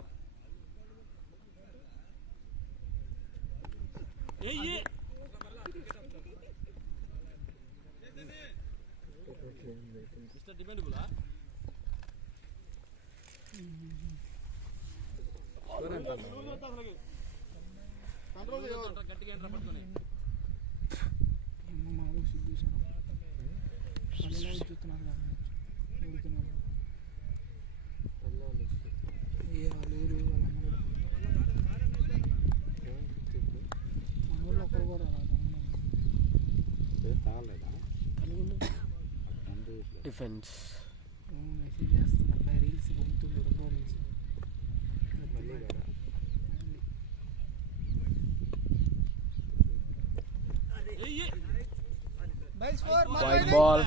Defence message చేస్తున్నా రీల్స్ పొందుతుంది వైట్ బాల్.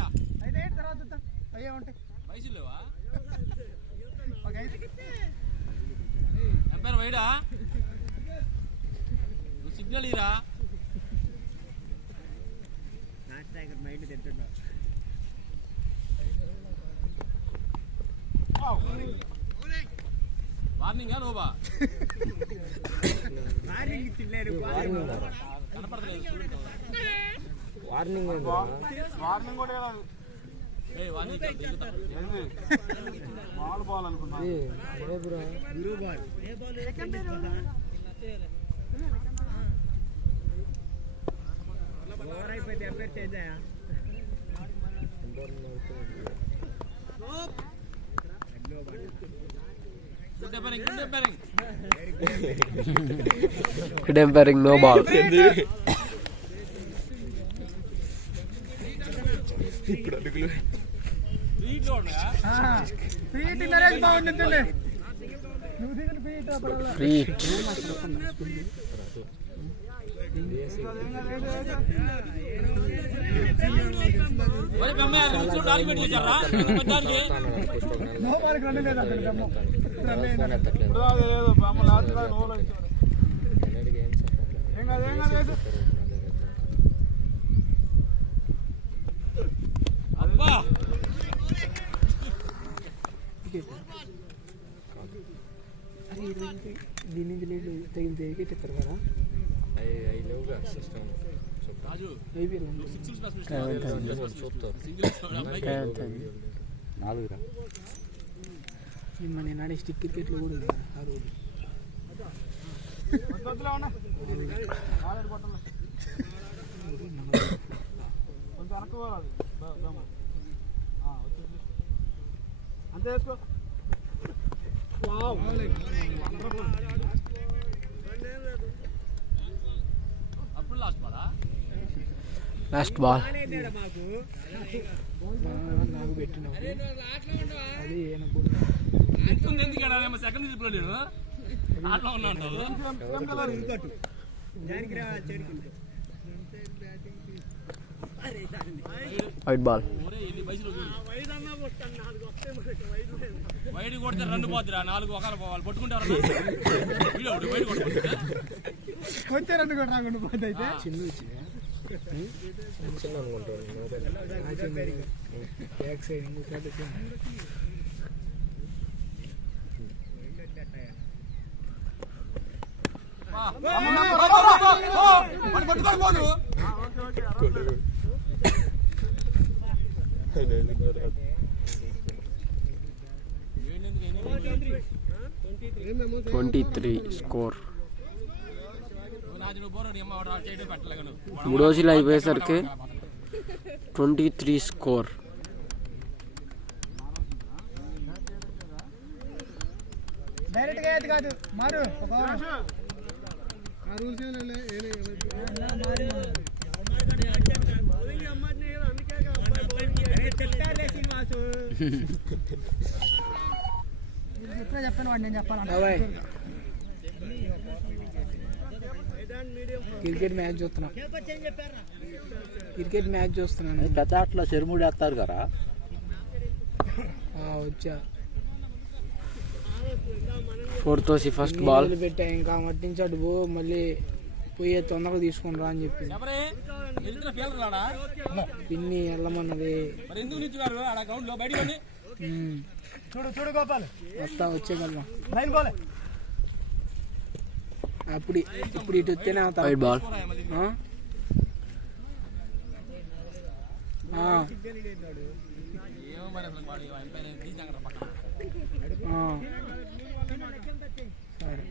సిగ్నల్ ఇరా వార్నింగ్ నోబా వార్నింగ్ వార్నింగ్ కూడా కాదు. బాల్ బాల్ అనుకున్నా. అయిపోయింది ఎంపైర్ చేంజ్ అయ్యా. Good umpiring, no ball. Free hit. దీని తగిలితే చెప్పారు కదా. నేను ఆడే స్టిక్ క్రికెట్లో కూడా ఉంది ఆ రోజు. అంతే వేసుకో. Last ball. నాకు పెట్టిన అది వైట్ బాల్. వైడ్ కొడితే రెండు పోతురా, 4 ఒకరు పోవాలి పట్టుకుంటారు. కొంచెం రెండు కూడా రాకుండా పోతే అయితే బ్యాక్ సైడ్ పట్టుకోడు. 23 స్కోర్. మూడు రోజులు అయిపోయేసరికి 23 స్కోర్. క్రికెట్ మ్యాచ్ చూస్తున్నాను. పెద్ద ఆటలో చెరుముడు వేస్తారు కదా. వచ్చా 4th ఓసి ఫస్ట్ బాల్. పెట్టా ఇంకా మట్టించాడు పో, మళ్ళీ పోయే తొందరగా తీసుకుని రా అని చెప్పి పిన్ని వెళ్ళమన్నది. వస్తా వచ్చేయగలమా అప్పుడు ఇప్పుడు ఇటు వస్తేనే వైట్ బాల్. సరే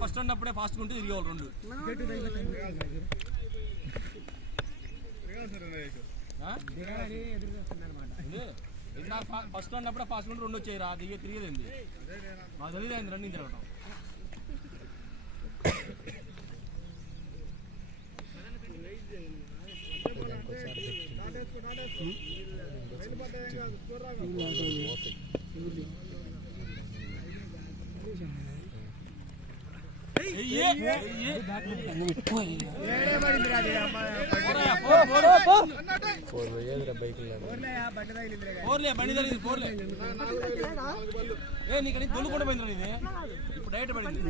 ఫస్ట్ ఉన్నప్పుడే ఫాస్ట్ ఉంటే తిరిగేవాళ్ళు రెండు. ఫస్ట్ ఉన్నప్పుడే ఫాస్ట్ ఉంటే రెండు వచ్చాయి రా, తిరిగేది మాకు తెలియదు రన్నింగ్ తిరగటం.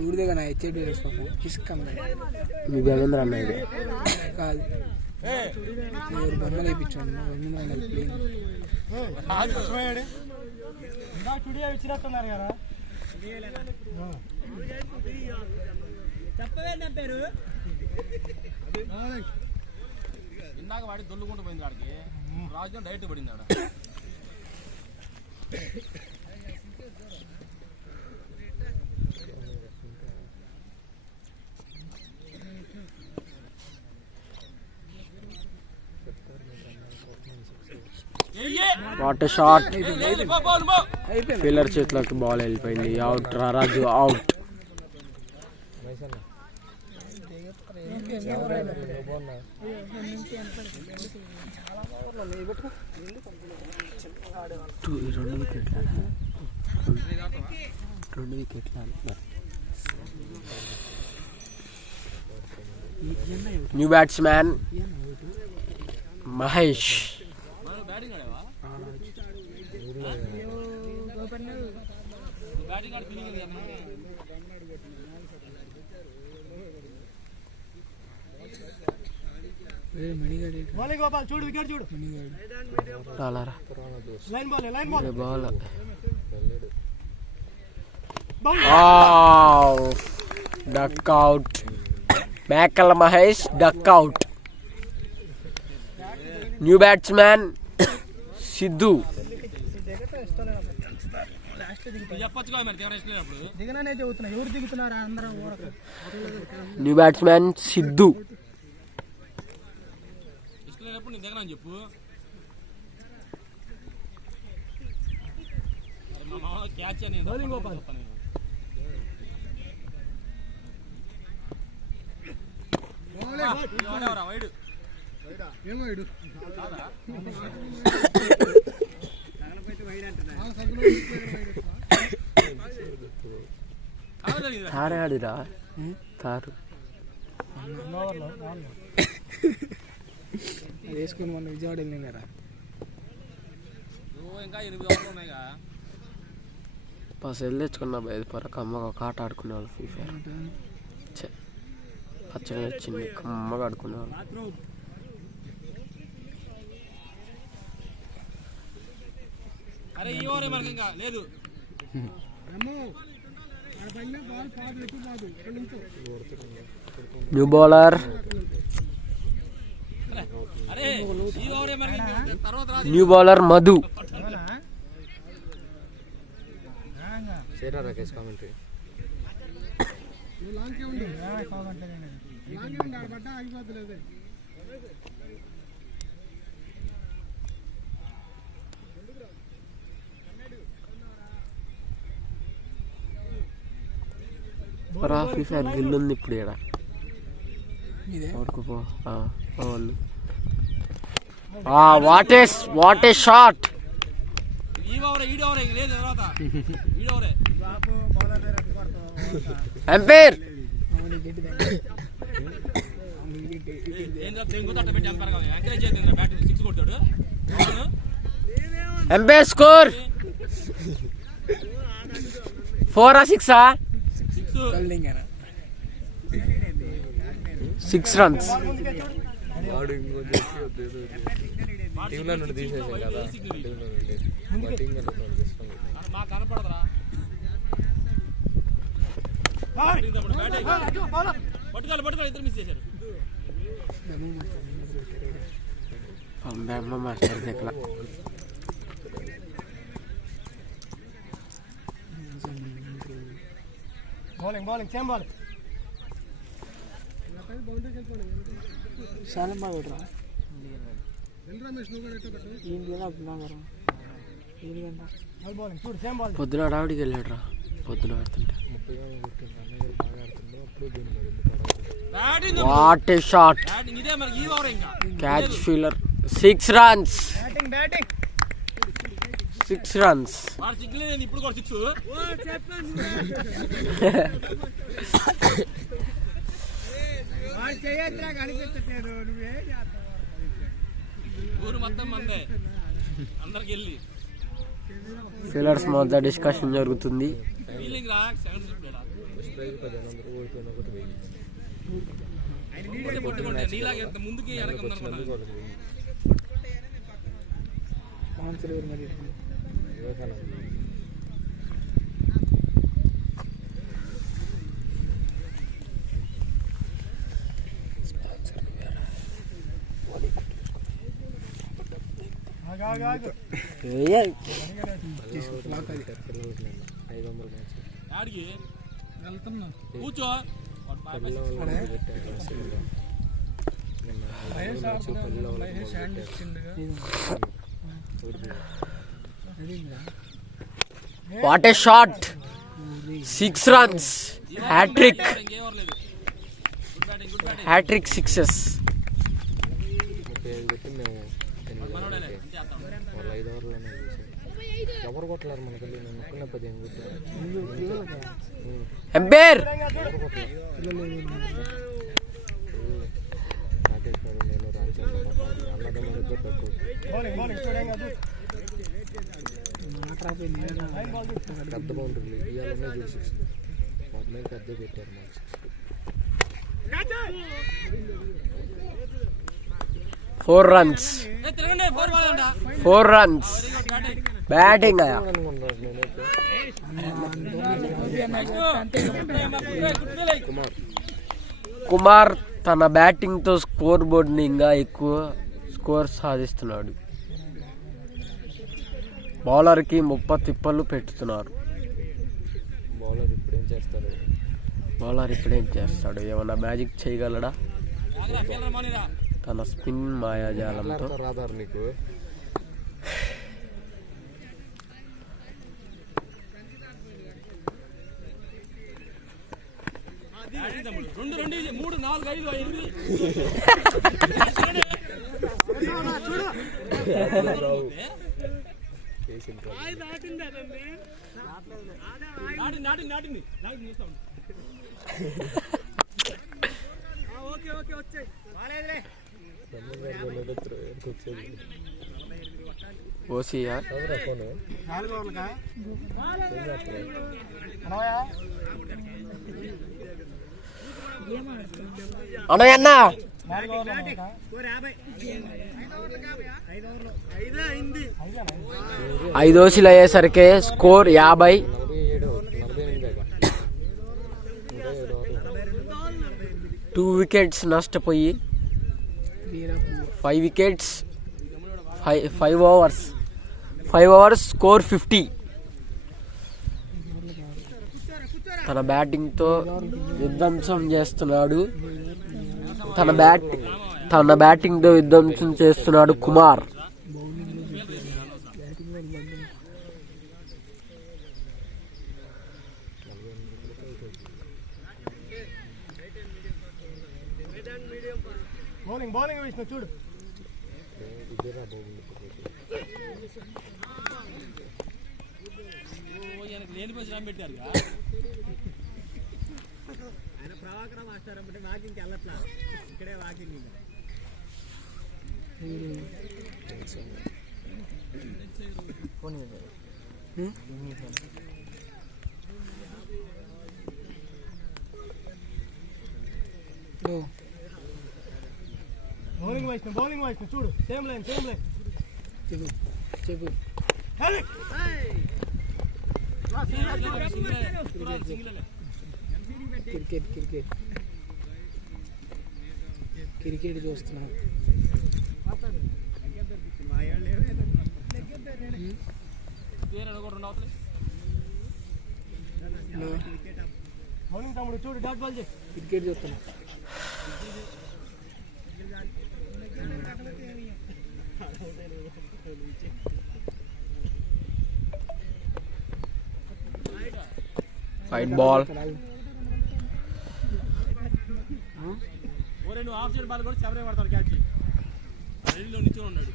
ఊరిదేగా నా హెచ్ఐడి మీ గవేంద్ర అన్న ఇది కాదు బొమ్మలు వేయించాను ఇచ్చినట్టున్నారు కదా. ఇందాక వాడి దొల్లుకుంటూ పోయింది వాడికి, రాజు డైరెక్ట్ పడింది ఆడ. What a shot. ఫీల్డర్ చేతిలోకి బాల్ వెళ్ళిపోయింది. అవుట్. రారాజు అవుట్. రెండు వికెట్లు న్యూ బ్యాట్స్మ్యాన్ మహేష్. చూడు వికెట్ చూడు. Duck out. Mekala Mahesh duck out. New batsman Siddhu. New batsman Siddhu. చెప్పు క్యాచ్ అని వైడ్ తారే ఆడిరా తారు అది వేసుకుని మొన్న విజయవాడ వెళ్ళినాం కదా. ఇంకా 8 ఓవర్లు ఉన్నాయిగా. సెల్ తెచ్చుకున్నా బయట పొర కమ్మగా ఒక ఆట ఆడుకునేవాళ్ళు ఫ్రీ ఫైర్. పచ్చడి వచ్చింది కమ్మగా ఆడుకునేవాళ్ళు. అరే ఈ ఓవరే మనకి ఇంకా లేదు. న్యూ బౌలర్ అరే ఈ ఓవరే మనకి ఇంకా తర్వాత రాదు. New bowler Madhu. Rakesh commentary free fire గిల్లుంది ఇప్పుడు ఇక్కడ పో. What a shot. ఈ ఓవరే ఈ ఓవరే ఇంకా లేదు తర్వాత ఈ ఓవరే. Umpire umpire score 4 or 6 6 runs. వాడు ఇంకొంచెం టీంలో నుండి తీసేసాం కదా. మాకు కనపడదురా. పట్టుకోవాలి ఇద్దరు మిస్ చేశారు. మాస్టర్ దగ్గర బౌలింగ్ సేమ్ బాల్ చాలా బాగా పొద్దున ఆడికి వెళ్ళాడు రా. పొద్దున ఆడుతుంటే వాట్ ఏ షాట్. ఇదే మనకి ఈ ఓవర్ ఇంకా క్యాచ్ ఫీలర్ 6 runs. 6 runs. వాడు సిగ్గులేదు ఇప్పుడు కూడా 6. ఊరు మొత్తం మందే అందరికి వెళ్ళి ఫీలర్స్ మధ్య డిస్కషన్ జరుగుతుంది. ఫీలింగ్ రా. పట్టుకుంటే నీలాగా ఎంత ముందుకి వెనక ఉందనుకున్నాను. ఆడికి కూర్చో. What a shot. 6 runs. Hattrick. Hattrick 6s. ఎవరు కొట్టలేరు మనకి. నేను 15 ఎంపైర్ పెద్ద బౌండరీ ఇవాళ చూసి పెద్ద పెట్టారు. 4 runs. 4 runs. బ్యాటింగ్ కుమార్ తన బ్యాటింగ్ తో స్కోర్ బోర్డ్ ని ఇంకా ఎక్కువ స్కోర్ సాధిస్తున్నాడు. బౌలర్ కి 30 తిప్పలు పెట్టుతున్నారు. బౌలర్ ఇప్పుడేం చేస్తాడు. ఏమన్నా మ్యాజిక్ చేయగలడా తన స్పిన్ మాయాజాలంతో? నీకు రెండు 3 4 5 8 నాటింది ఓసియా అన్న 5 ఓవర్లు అయ్యేసరికి స్కోర్ 50. 2 వికెట్స్ నష్టపోయి 5 వికెట్స్ 5 ఓవర్స్ స్కోర్ 50. తన బ్యాటింగ్తో విధ్వంసం చేస్తున్నాడు. తన బ్యాటింగ్తో విధ్వంసం చేస్తున్నాడు కుమార్. బౌలింగ్ వేసిన చూడు. లేని పోయి పెట్టారు ఆయన ప్రభాకర్ మాస్టర్ అంటే వాకింగ్కి వెళ్ళట్లా, ఇక్కడే వాకింగ్. బౌలింగ్ వేసిన చూడు. సేమ్ లైన్ చెప్పు క్రికెట్ చూస్తున్నాం. బౌలింగ్ తమ్ముడు చూడు, డాట్ బాల్ చేయి. క్రికెట్ చూస్తున్నాం. White ball. నువ్వు ఆఫ్ సైడ్ బాల్ కూడా చెవరే పడతాడు. క్యాచ్ రెడీలో నిల్చొని ఉన్నాడు.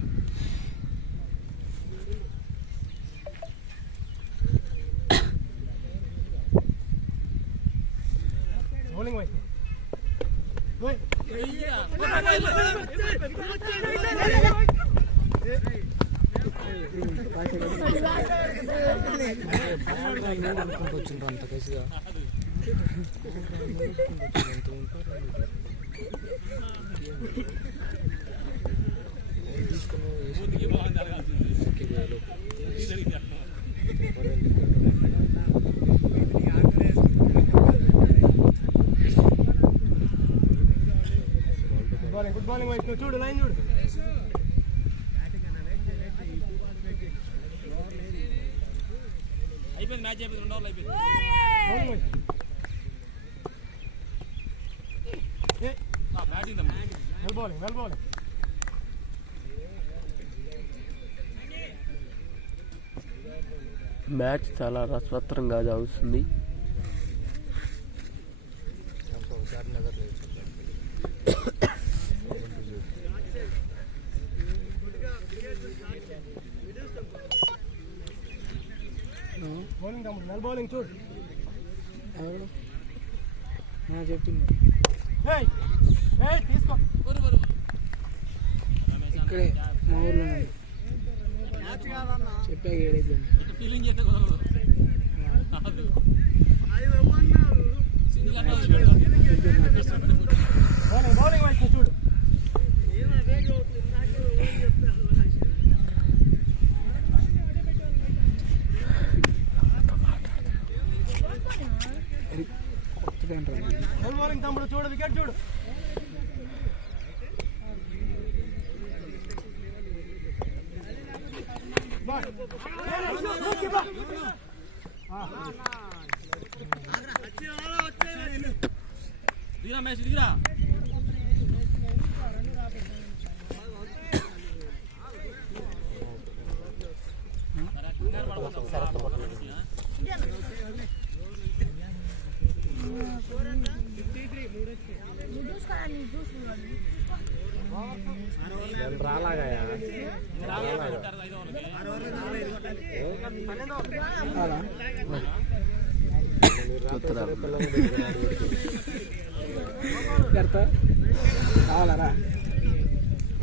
బౌలింగ్ వైపు వచ్చిండ్రు అంత కేసుగా. గుడ్ బౌలింగ్ వైపు చూడు, లైన్ చూడు. అయిపోయింది మ్యాచ్, అయిపోయింది. 2 ఓవర్లు అయిపోయింది. Well bowling. మ్యాచ్ చాలా రసవత్తరంగా సాగుతుంది. బౌలింగ్ తమ్ముడు, వెల్ బౌలింగ్ చూడు. చెప్పింది తీసుకో. ఇక్కడే మా ఊర్లో చెప్పా ఫీలింగ్ చేస్తే బౌలింగ్ వైపు చూడు. బౌలింగ్ తమ్ముడు చూడు, వికెట్ చూడు. దిగిరా మేష్, దిగిరా.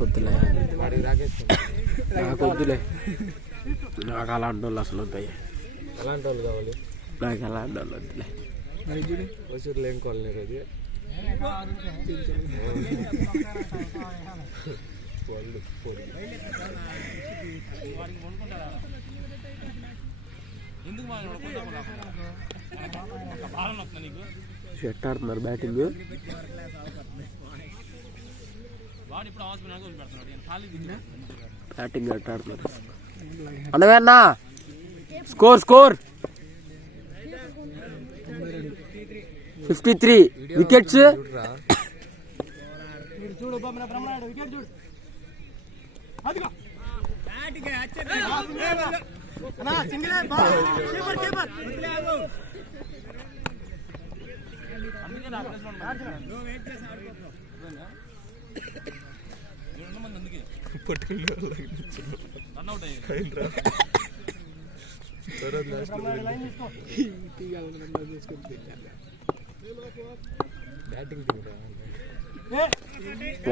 వద్దులే వాడికి రాకేసుకుంటా. నాకు వద్దులే, నాకు అలాంటి వాళ్ళు అసలు వద్దాయి, ఎలాంటి వాళ్ళు కావాలి? నాకు అలాంటి వాళ్ళు వద్దులే. వసూరులో ఏం కావాలి అది వాళ్ళు పోయి ఎందుకు బాగా వస్తున్నా నీకు షెట్ ఆడుతున్నారు బ్యాటింగ్. వాడు ఇప్పుడు హాస్పిటల్ వదిలిపెడుతున్నాడు ఖాళీ బ్యాటింగ్ ఎట్ ఆడుతున్నారు. అన్నవేనా స్కోర్ 53 వికెట్స్. చూడు బ్రహ్మనాయుడు వికెట్ చూడు. అదిగో batting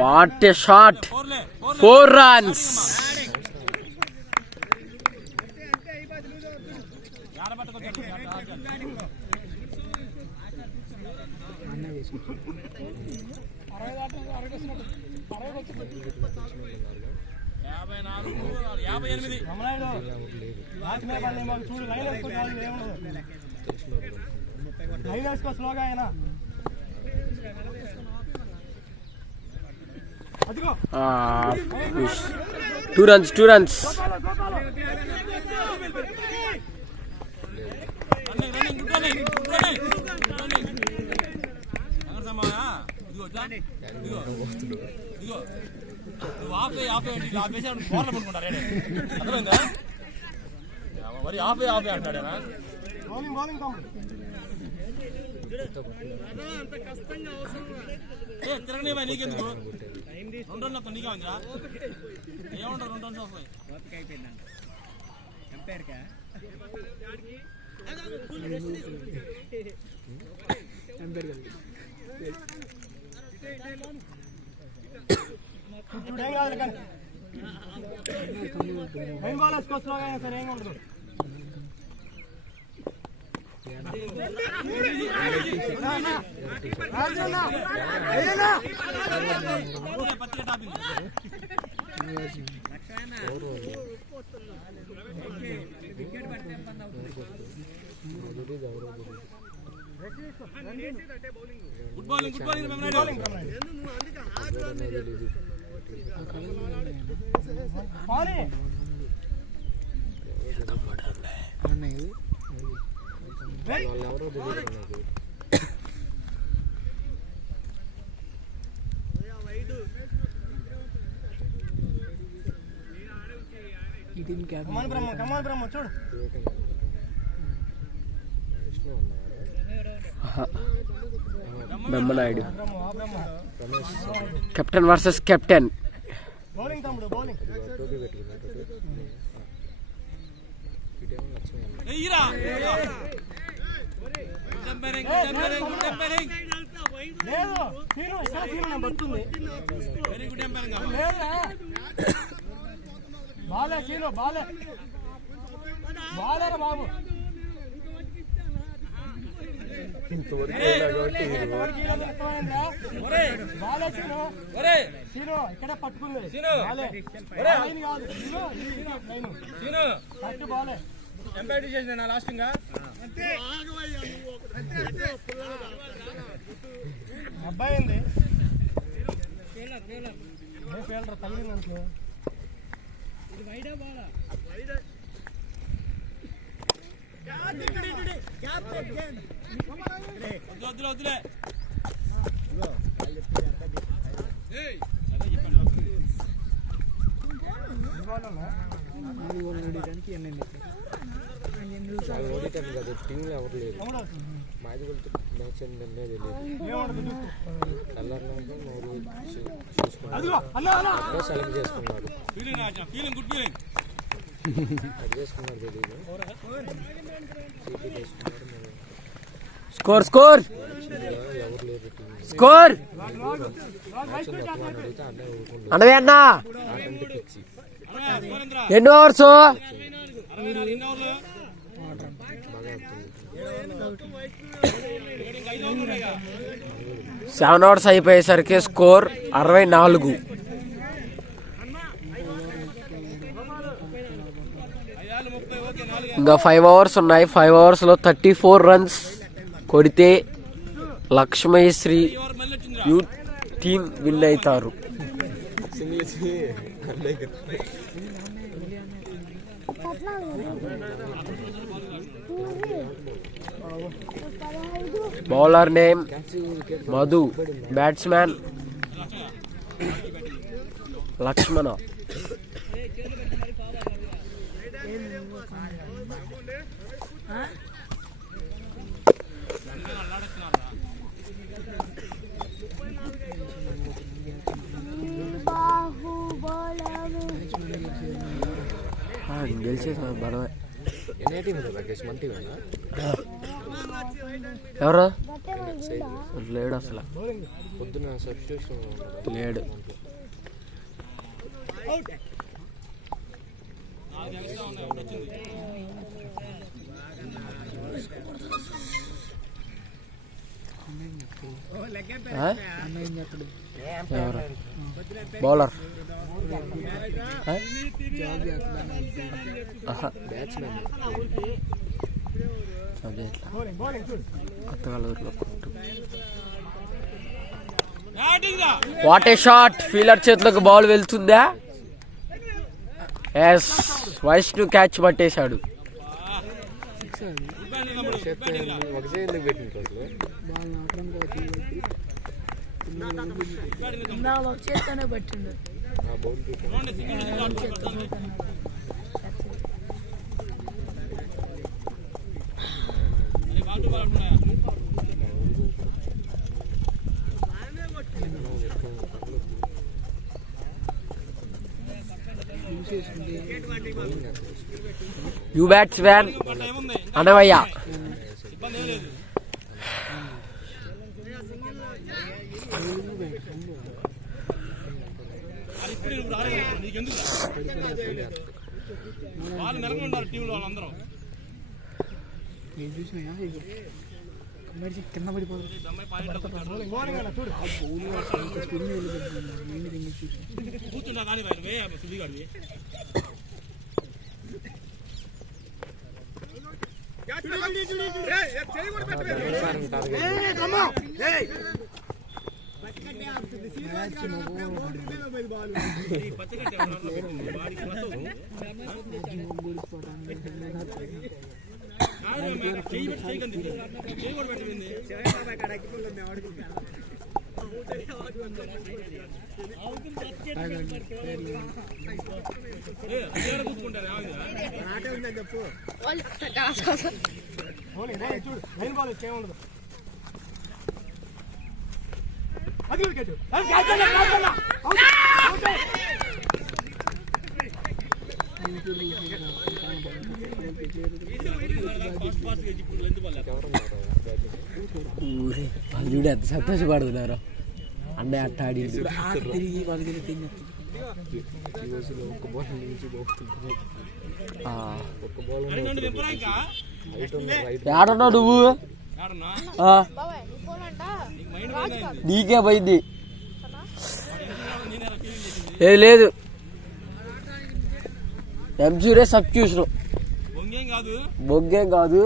what a shot, 4 runs. స్లోగా అయినా 2 runs. మరి ఆపే అంటాడు తిరగనే నీకెందుకు 2 runs వస్తాయి నీకే ఉందిరా ఏమంటారు 2 runs వస్తాయి సరే ఏం ఉండదు. గుడ్ బౌలింగ్ ఎవరో తెలియదు. బ్రహ్మ చూడు Brahmanaidu captain versus captain. Bowling తమ్ముడు బౌలింగ్ టోపీ పెట్టుకున్నాడు. లేదు సీను ఇక్కడ సీను పడుతుంది. Very good umpiring. బాలే సీను బాలేరా బాబు. సీను ఇక్కడ పట్టుకుంది కరెక్ట్ బాలే. ఎంపైర్ చేసిన లాస్ట్ ఇంకా అబ్బాయి ఉంది ఫీల్డర్ తగిలిందనుకో. వద్దులే వాళ్ళు ఓడిటాను కదా, టీంలో ఎవరు లేరు. మాది కూడా మ్యాచ్ ఏంటనే తెలియదు. కలర్లో చూసుకున్నారు, సెలెక్ట్ చేసుకున్నారు. అది చేసుకున్నారు తెలియదు. స్కోర్ స్కోర్ స్కోర్ అన్నవే అన్నా ఎన్ని ఓవర్స్ 7 ఓవర్స్ అయిపోయేసరికి స్కోర్ 64. ఇంకా 5 ఓవర్స్ ఉన్నాయి. 5 ఓవర్స్లో 34 రన్స్ కొడితే లక్ష్మీశ్రీ యూత్ టీం విన్ అవుతారు. బౌలర్ నేమ్ మధు, బ్యాట్స్మెన్ లక్ష్మణ. గెలిచేసా బలమే. ఎవరు లేడు అసలు, పొద్దున సబ్స్టిట్యూషన్ లేడు. ఎవరు బౌలర్ బ్యాట్స్మెన్ అదే ఎట్లా కొత్తగలూరులో కొట్టు. What a shot! ఫీల్డర్ చేతులకు బాల్ వెళ్తుందా? ఎస్, వైష్ణు క్యాచ్ పట్టేశాడు. చేస్తానే పట్టిండు. You batsmen అనవయ్య. వాళ్ళు నెలకొంటారు టీంలో వాళ్ళందరూ. కింద పడిపోతుంది. కూర్చుంటా కానీ సుద్దిగాడివి చూడు ఎంత సంతోషపడుతున్నారు. అంటే అట్ట ఆడి ఆడన్నావు నువ్వు. నీకే పోయింది. ఏది లేదు, ఎంసీరే సబ్స్టిట్యూషన్. బొగ్గేం కాదు.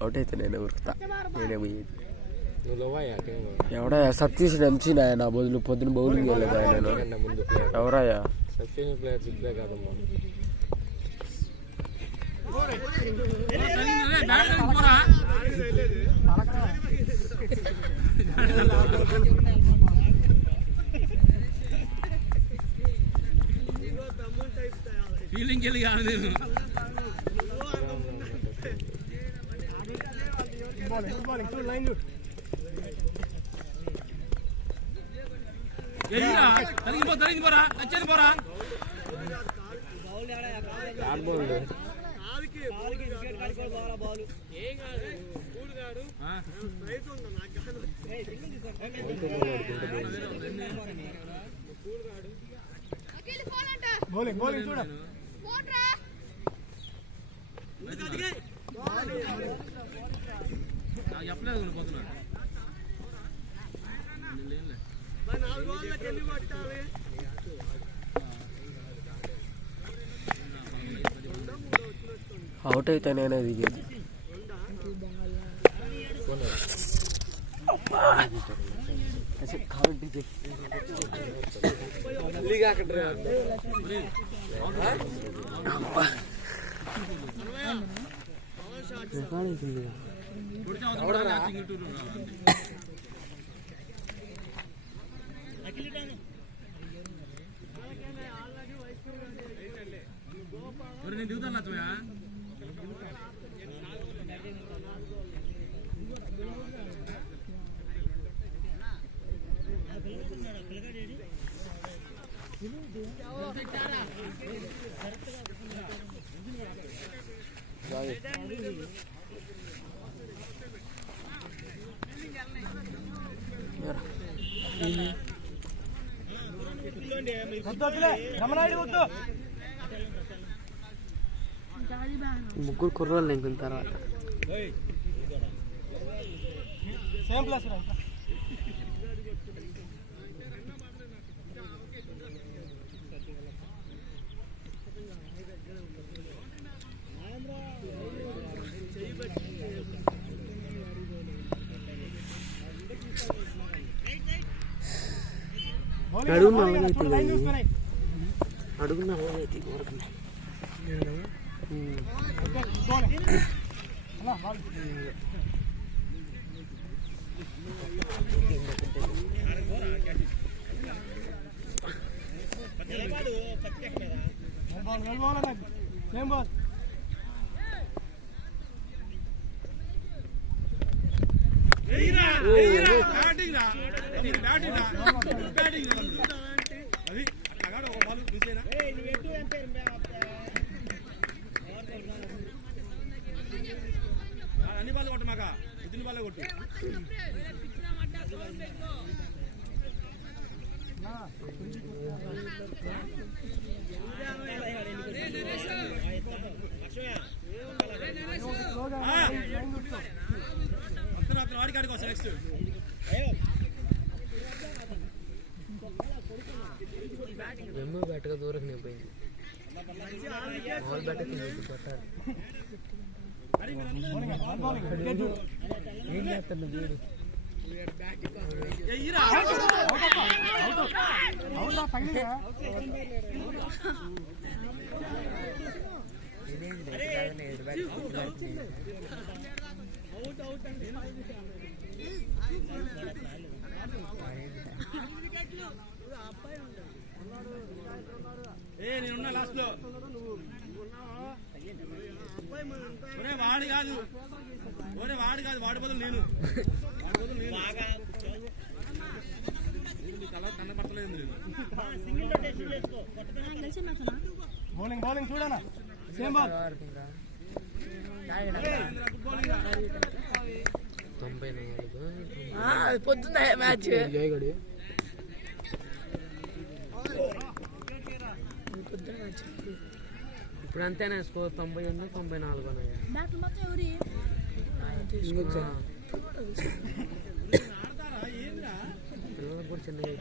అవుట్ అయితే నేనే ఉరుకుతా, నేనే పోయేది. ఎవడయ్యా సబ్స్టిట్యూషన్ ఎంసీ నాయ? నా బదులు పొద్దున బౌలింగ్ వెళ్ళలేదు ఆయన. ఎవరయ్యా సబ్స్టిట్యూషన్ ప్లేయర్స్ ఇప్పుడే కాదమ్మా. ఫీలింగ్ వెళ్ళి కాదు నేను తరిగిపోరా వచ్చేది పోరా. చెప్పలేదు పోతున్నాడు అవుట్ అయితే నేను దిగేది. నేను దిగుతాను చూయా ముగ్గురు కుర్రోళ్ళు నింపిన తర్వాత అడుగున్నా అన్ని బాల్ కొట్టు మాక ఇద్దరు బాల్ కొట్టు వాడికి ఆడికి వస్తా నెక్స్ట్ వెమ్మ బ్యాట్గా దూరం పోయింది. బ్యాట్ ఏం చేస్తున్నా వీడు నేనున్నా లాస్ట్ లో వాడు కాదు వాడు కాదు వాడి బదులు నేను కనపడలేదు బౌలింగ్ చూడనా సేమ్ బాల్ 94 పొద్దున్న మ్యాచ్ ఇప్పుడు అంతేనా స్కోర్ 91 94 పిల్లలకు కూడా చిన్నగా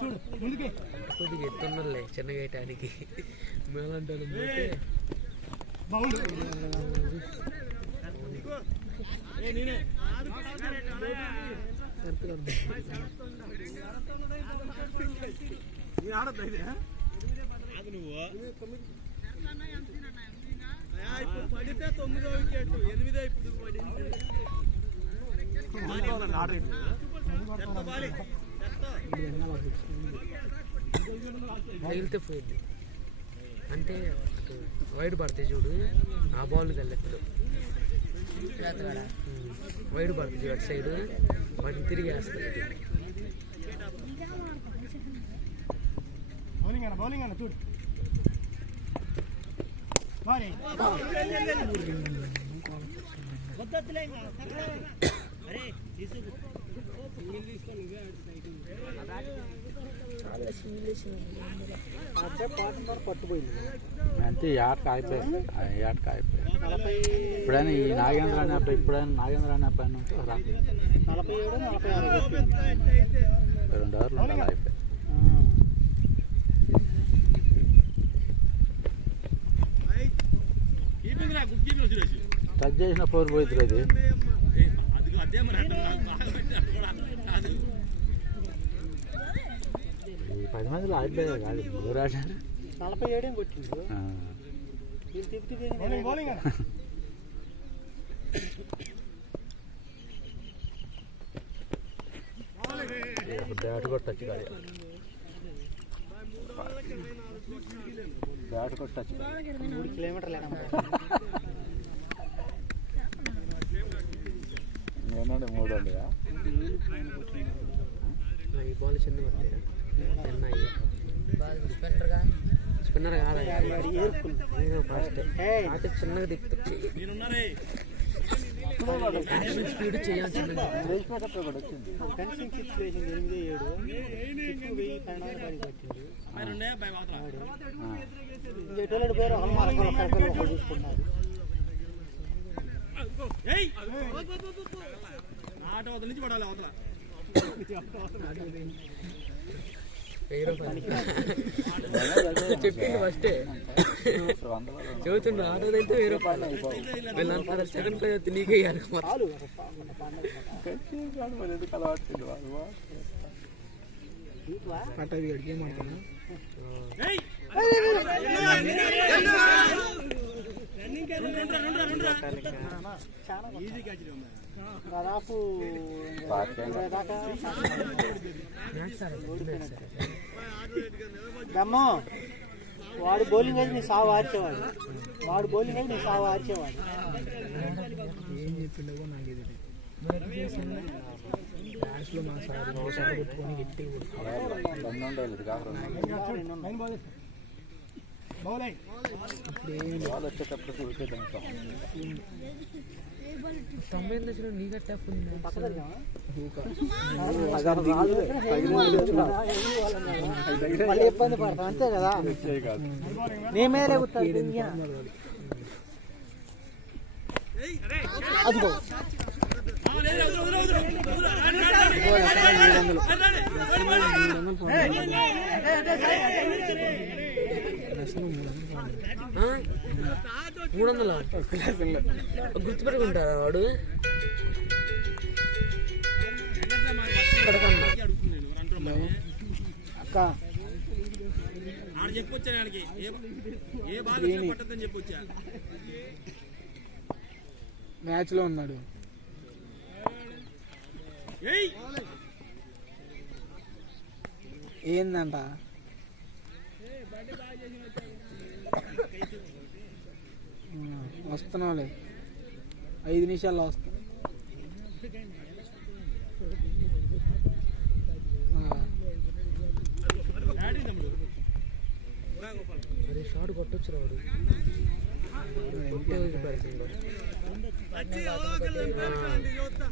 చూడు ముందుకి కొద్దిగా ఎత్తున్నలే చిన్నగా వేయటానికి మేలంటాను ఇప్పుడు పడితే 9వ వికెట్ 8 ఇప్పుడు తగిలితే పోయింది అంటే వైడ్ పడితే చూడు ఆ బాల్ తల్లెప్పుడు వైడ్ పడుతుంది అటు సైడ్ వాటిని తిరిగి వేస్తాయి. బౌలింగ్ అన్న చూడు అంతే ఆటకు ఆగిపోయింది ఆటకు అయిపోయింది ఇప్పుడైనా ఈ నాగేంద్ర అనే అబ్బాయి ఉంటే రాలేదు 2 అవర్లు ఉండాలి అయిపోయి టచ్ చేసిన 4 పోయింది అది ఈ 10 మందిలో అయిపోయాయి కాదు యువరాజ్ 47 కొట్టింది బ్యాట్ కూడా టచ్ కాదు బ్యాట్ కూడా టచ్ 3 కిలోమీటర్లు ఏమన్నా 3 ఉండయా ఈ బాల్ చిన్న స్పిన్నర్ కాదు ఫస్ట్ చిన్నగా దిక్కు స్పీడ్ చేయాల్సి నుంచి పడాలి అవతల చెప్పింది ఫస్టే చెబుతుండ్రు ఆటోది అయితే 1000 రూపాయలు వీళ్ళంతా సెకండ్ ప్లేస్ అయితే నీకే ఇవ్వాలి దాదాపు దమ్మో వాడు బౌలింగ్ అయితే నీ సాగు ఆర్చేవాడు ఏం చెప్పిండో నాకు ఇబ్బంది పడతాం అంతే కదా నీ మీద అదిగో గుర్తుపెట్టుకుంటారా వాడు అక్క చెప్పొచ్చా ఆయనకి ఏ బాధ పట్టదని చెప్పొచ్చా మ్యాచ్ లో ఉన్నాడు ఏందంట వస్తున్నావులే 5 నిమిషాల్లో వస్తా అదే షాట్ కొట్టొచ్చు రాడు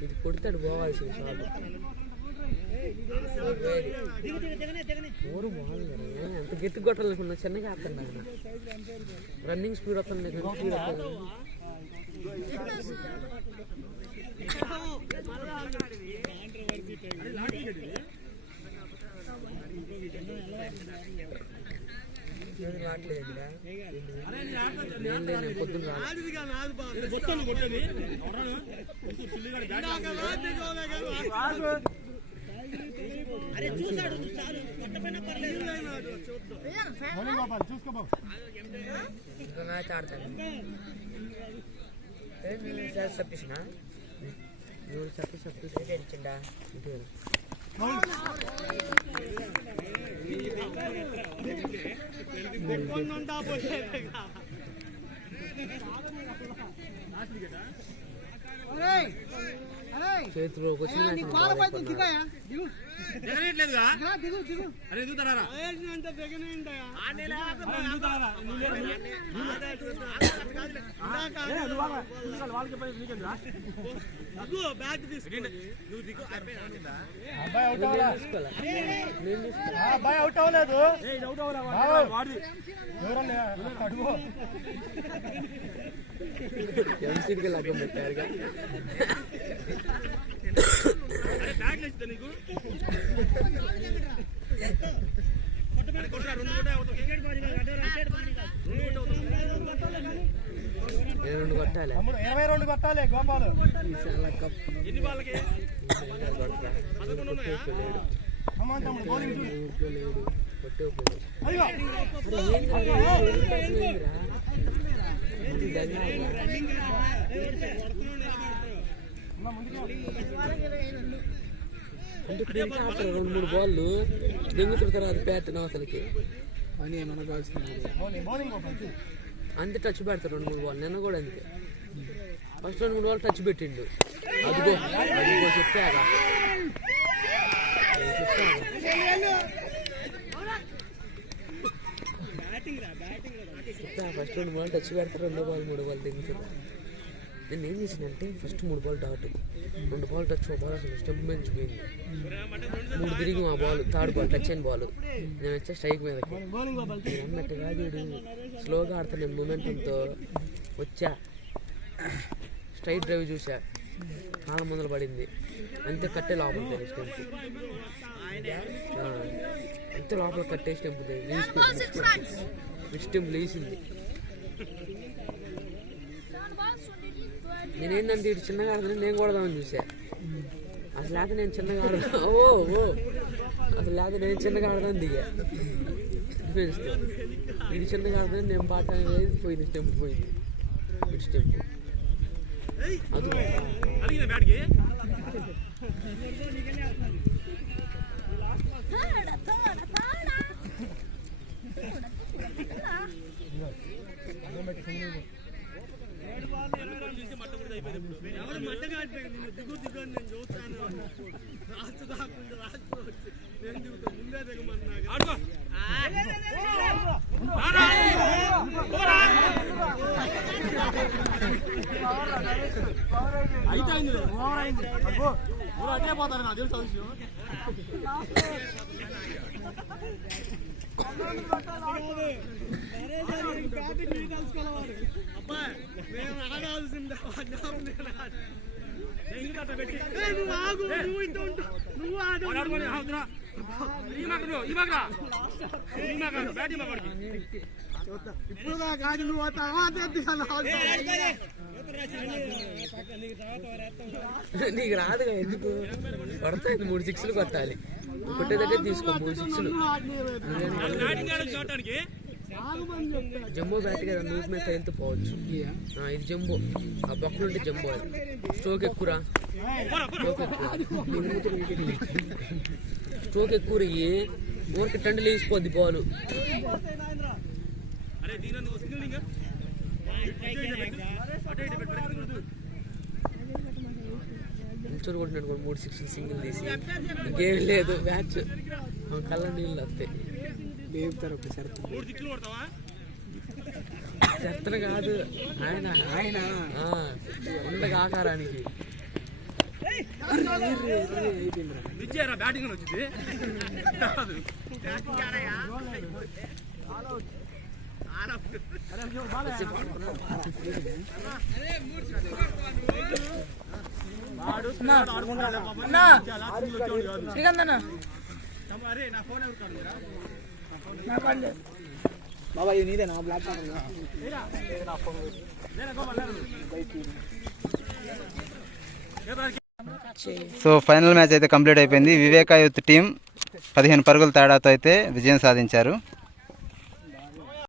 ఇది కొడతాడు పోవాల్సింది షాట్ ఊరు బాగుంది ఎంత గెత్తి కొట్టాలనుకున్నా చిన్నగా ఆడుతుంది ఆయన రన్నింగ్ స్పీడ్ వస్తుంది స్పీడ్ వస్తుంది పొద్దున్న మ్యాచ్ ఆడతాను సప్పిసినా నువ్వు సప్పి గెలిచిండా ఇటు చేతిలో వచ్చిన దిగనేట్లేదుగా అరే దిగుతారా బ్యాగ్ తీసుకుంటే నువ్వు దిగు అబ్బాయి అవుట్ అవ్వలేదు ఎంసీడీకి లగ్గం పెట్టారుగా బ్యాగ్ లేదు నీకు రెండు కొట్టాలి 22 కొట్టాలి గోపాలు ఎన్ని వాళ్ళకి అంటే క్రికెట్ ఆడతారు 2-3 బాళ్ళు దెంగుతున్న తర్వాత పెట్టిన అసలుకి అని ఏమన్నా కాల్చుకున్నాడు అంతే టచ్ పెడతారు 2-3 బాల్ నిన్న కూడా అంతే ఫస్ట్ 2-3 బాల్ టచ్ పెట్టిండు అదిగో చెప్పాగా ఫస్ట్ 2 బాల్ టచ్ పెడతారు 2 బాల్ 3 బాల్ దిగుతారు నేను ఏం చేసిందంటే first 3 ball dot 2 ball touch ball అసలు స్టెంప్ పెంచిపోయింది 3 తిరిగి మా బాల్ థర్డ్ బాల్ టచ్ అయిన బాల్ నేను వచ్చే స్ట్రైక్ మీదకి నేను అన్నట్టు కాదు స్లోగా ఆడుతాను నేను మూమెంటంతో వచ్చా స్ట్రైట్ డ్రైవ్ చూసా కాళ్ళ ముందర పడింది అంతే కట్టే లోపల స్టెంప్ అంతే లోపల కట్టే స్టెంప్ స్టెంప్ లేచింది నేనేంటంటే ఇటు చిన్నగా ఆడుతుంది నేను కొడదామని చూసా అసలు లేకపోతే నేను చిన్నగా ఆడదా అసలు లేకపోతే నేను చిన్నగా ఆడదాని దిగా డిఫెన్స్తో ఇటు చిన్నగా ఆడుతుంది నేను పాట పోయింది స్టెంప్ పోయింది ఇటు స్టెంప్ అది అదే పోతాను నాకు తెలుసు అబ్బాయి మేము ఆడాల్సిందే ఇప్పుడు కాదు నువ్వు నీకు రాదుగా ఎందుకు కొడతాయి 3 6లు కొట్టాలి కొట్టేదంటే తీసుకో 3 6లు జంబో బ్యాట్ కదా నూపు మీద తగిలితే పోవచ్చు ఇది జంబో ఆ బొక్కలు ఉంటే జంబో అది స్ట్రోక్ ఎక్కువరా స్ట్రోక్ ఎక్కువ ఊరికి టండి లేచిపోద్ది బాల్ నిల్చొని కొట్టినాడు 3 6 సింగిల్ తీసి ఇంకేం లేదు మ్యాచ్ కళ్ళ నీళ్ళు వస్తాయి లేపుతారు ఒక చెత్తన కాదు ఆయన ఉండగా ఆకారానికి విజయరా బ్యాటింగ్ వచ్చింది బాబా ఇది నీదేనా బ్లాక్ సో ఫైనల్ మ్యాచ్ అయితే కంప్లీట్ అయిపోయింది. వివేకా యూత్ టీం 15 పరుగుల తేడాతో అయితే విజయం సాధించారు.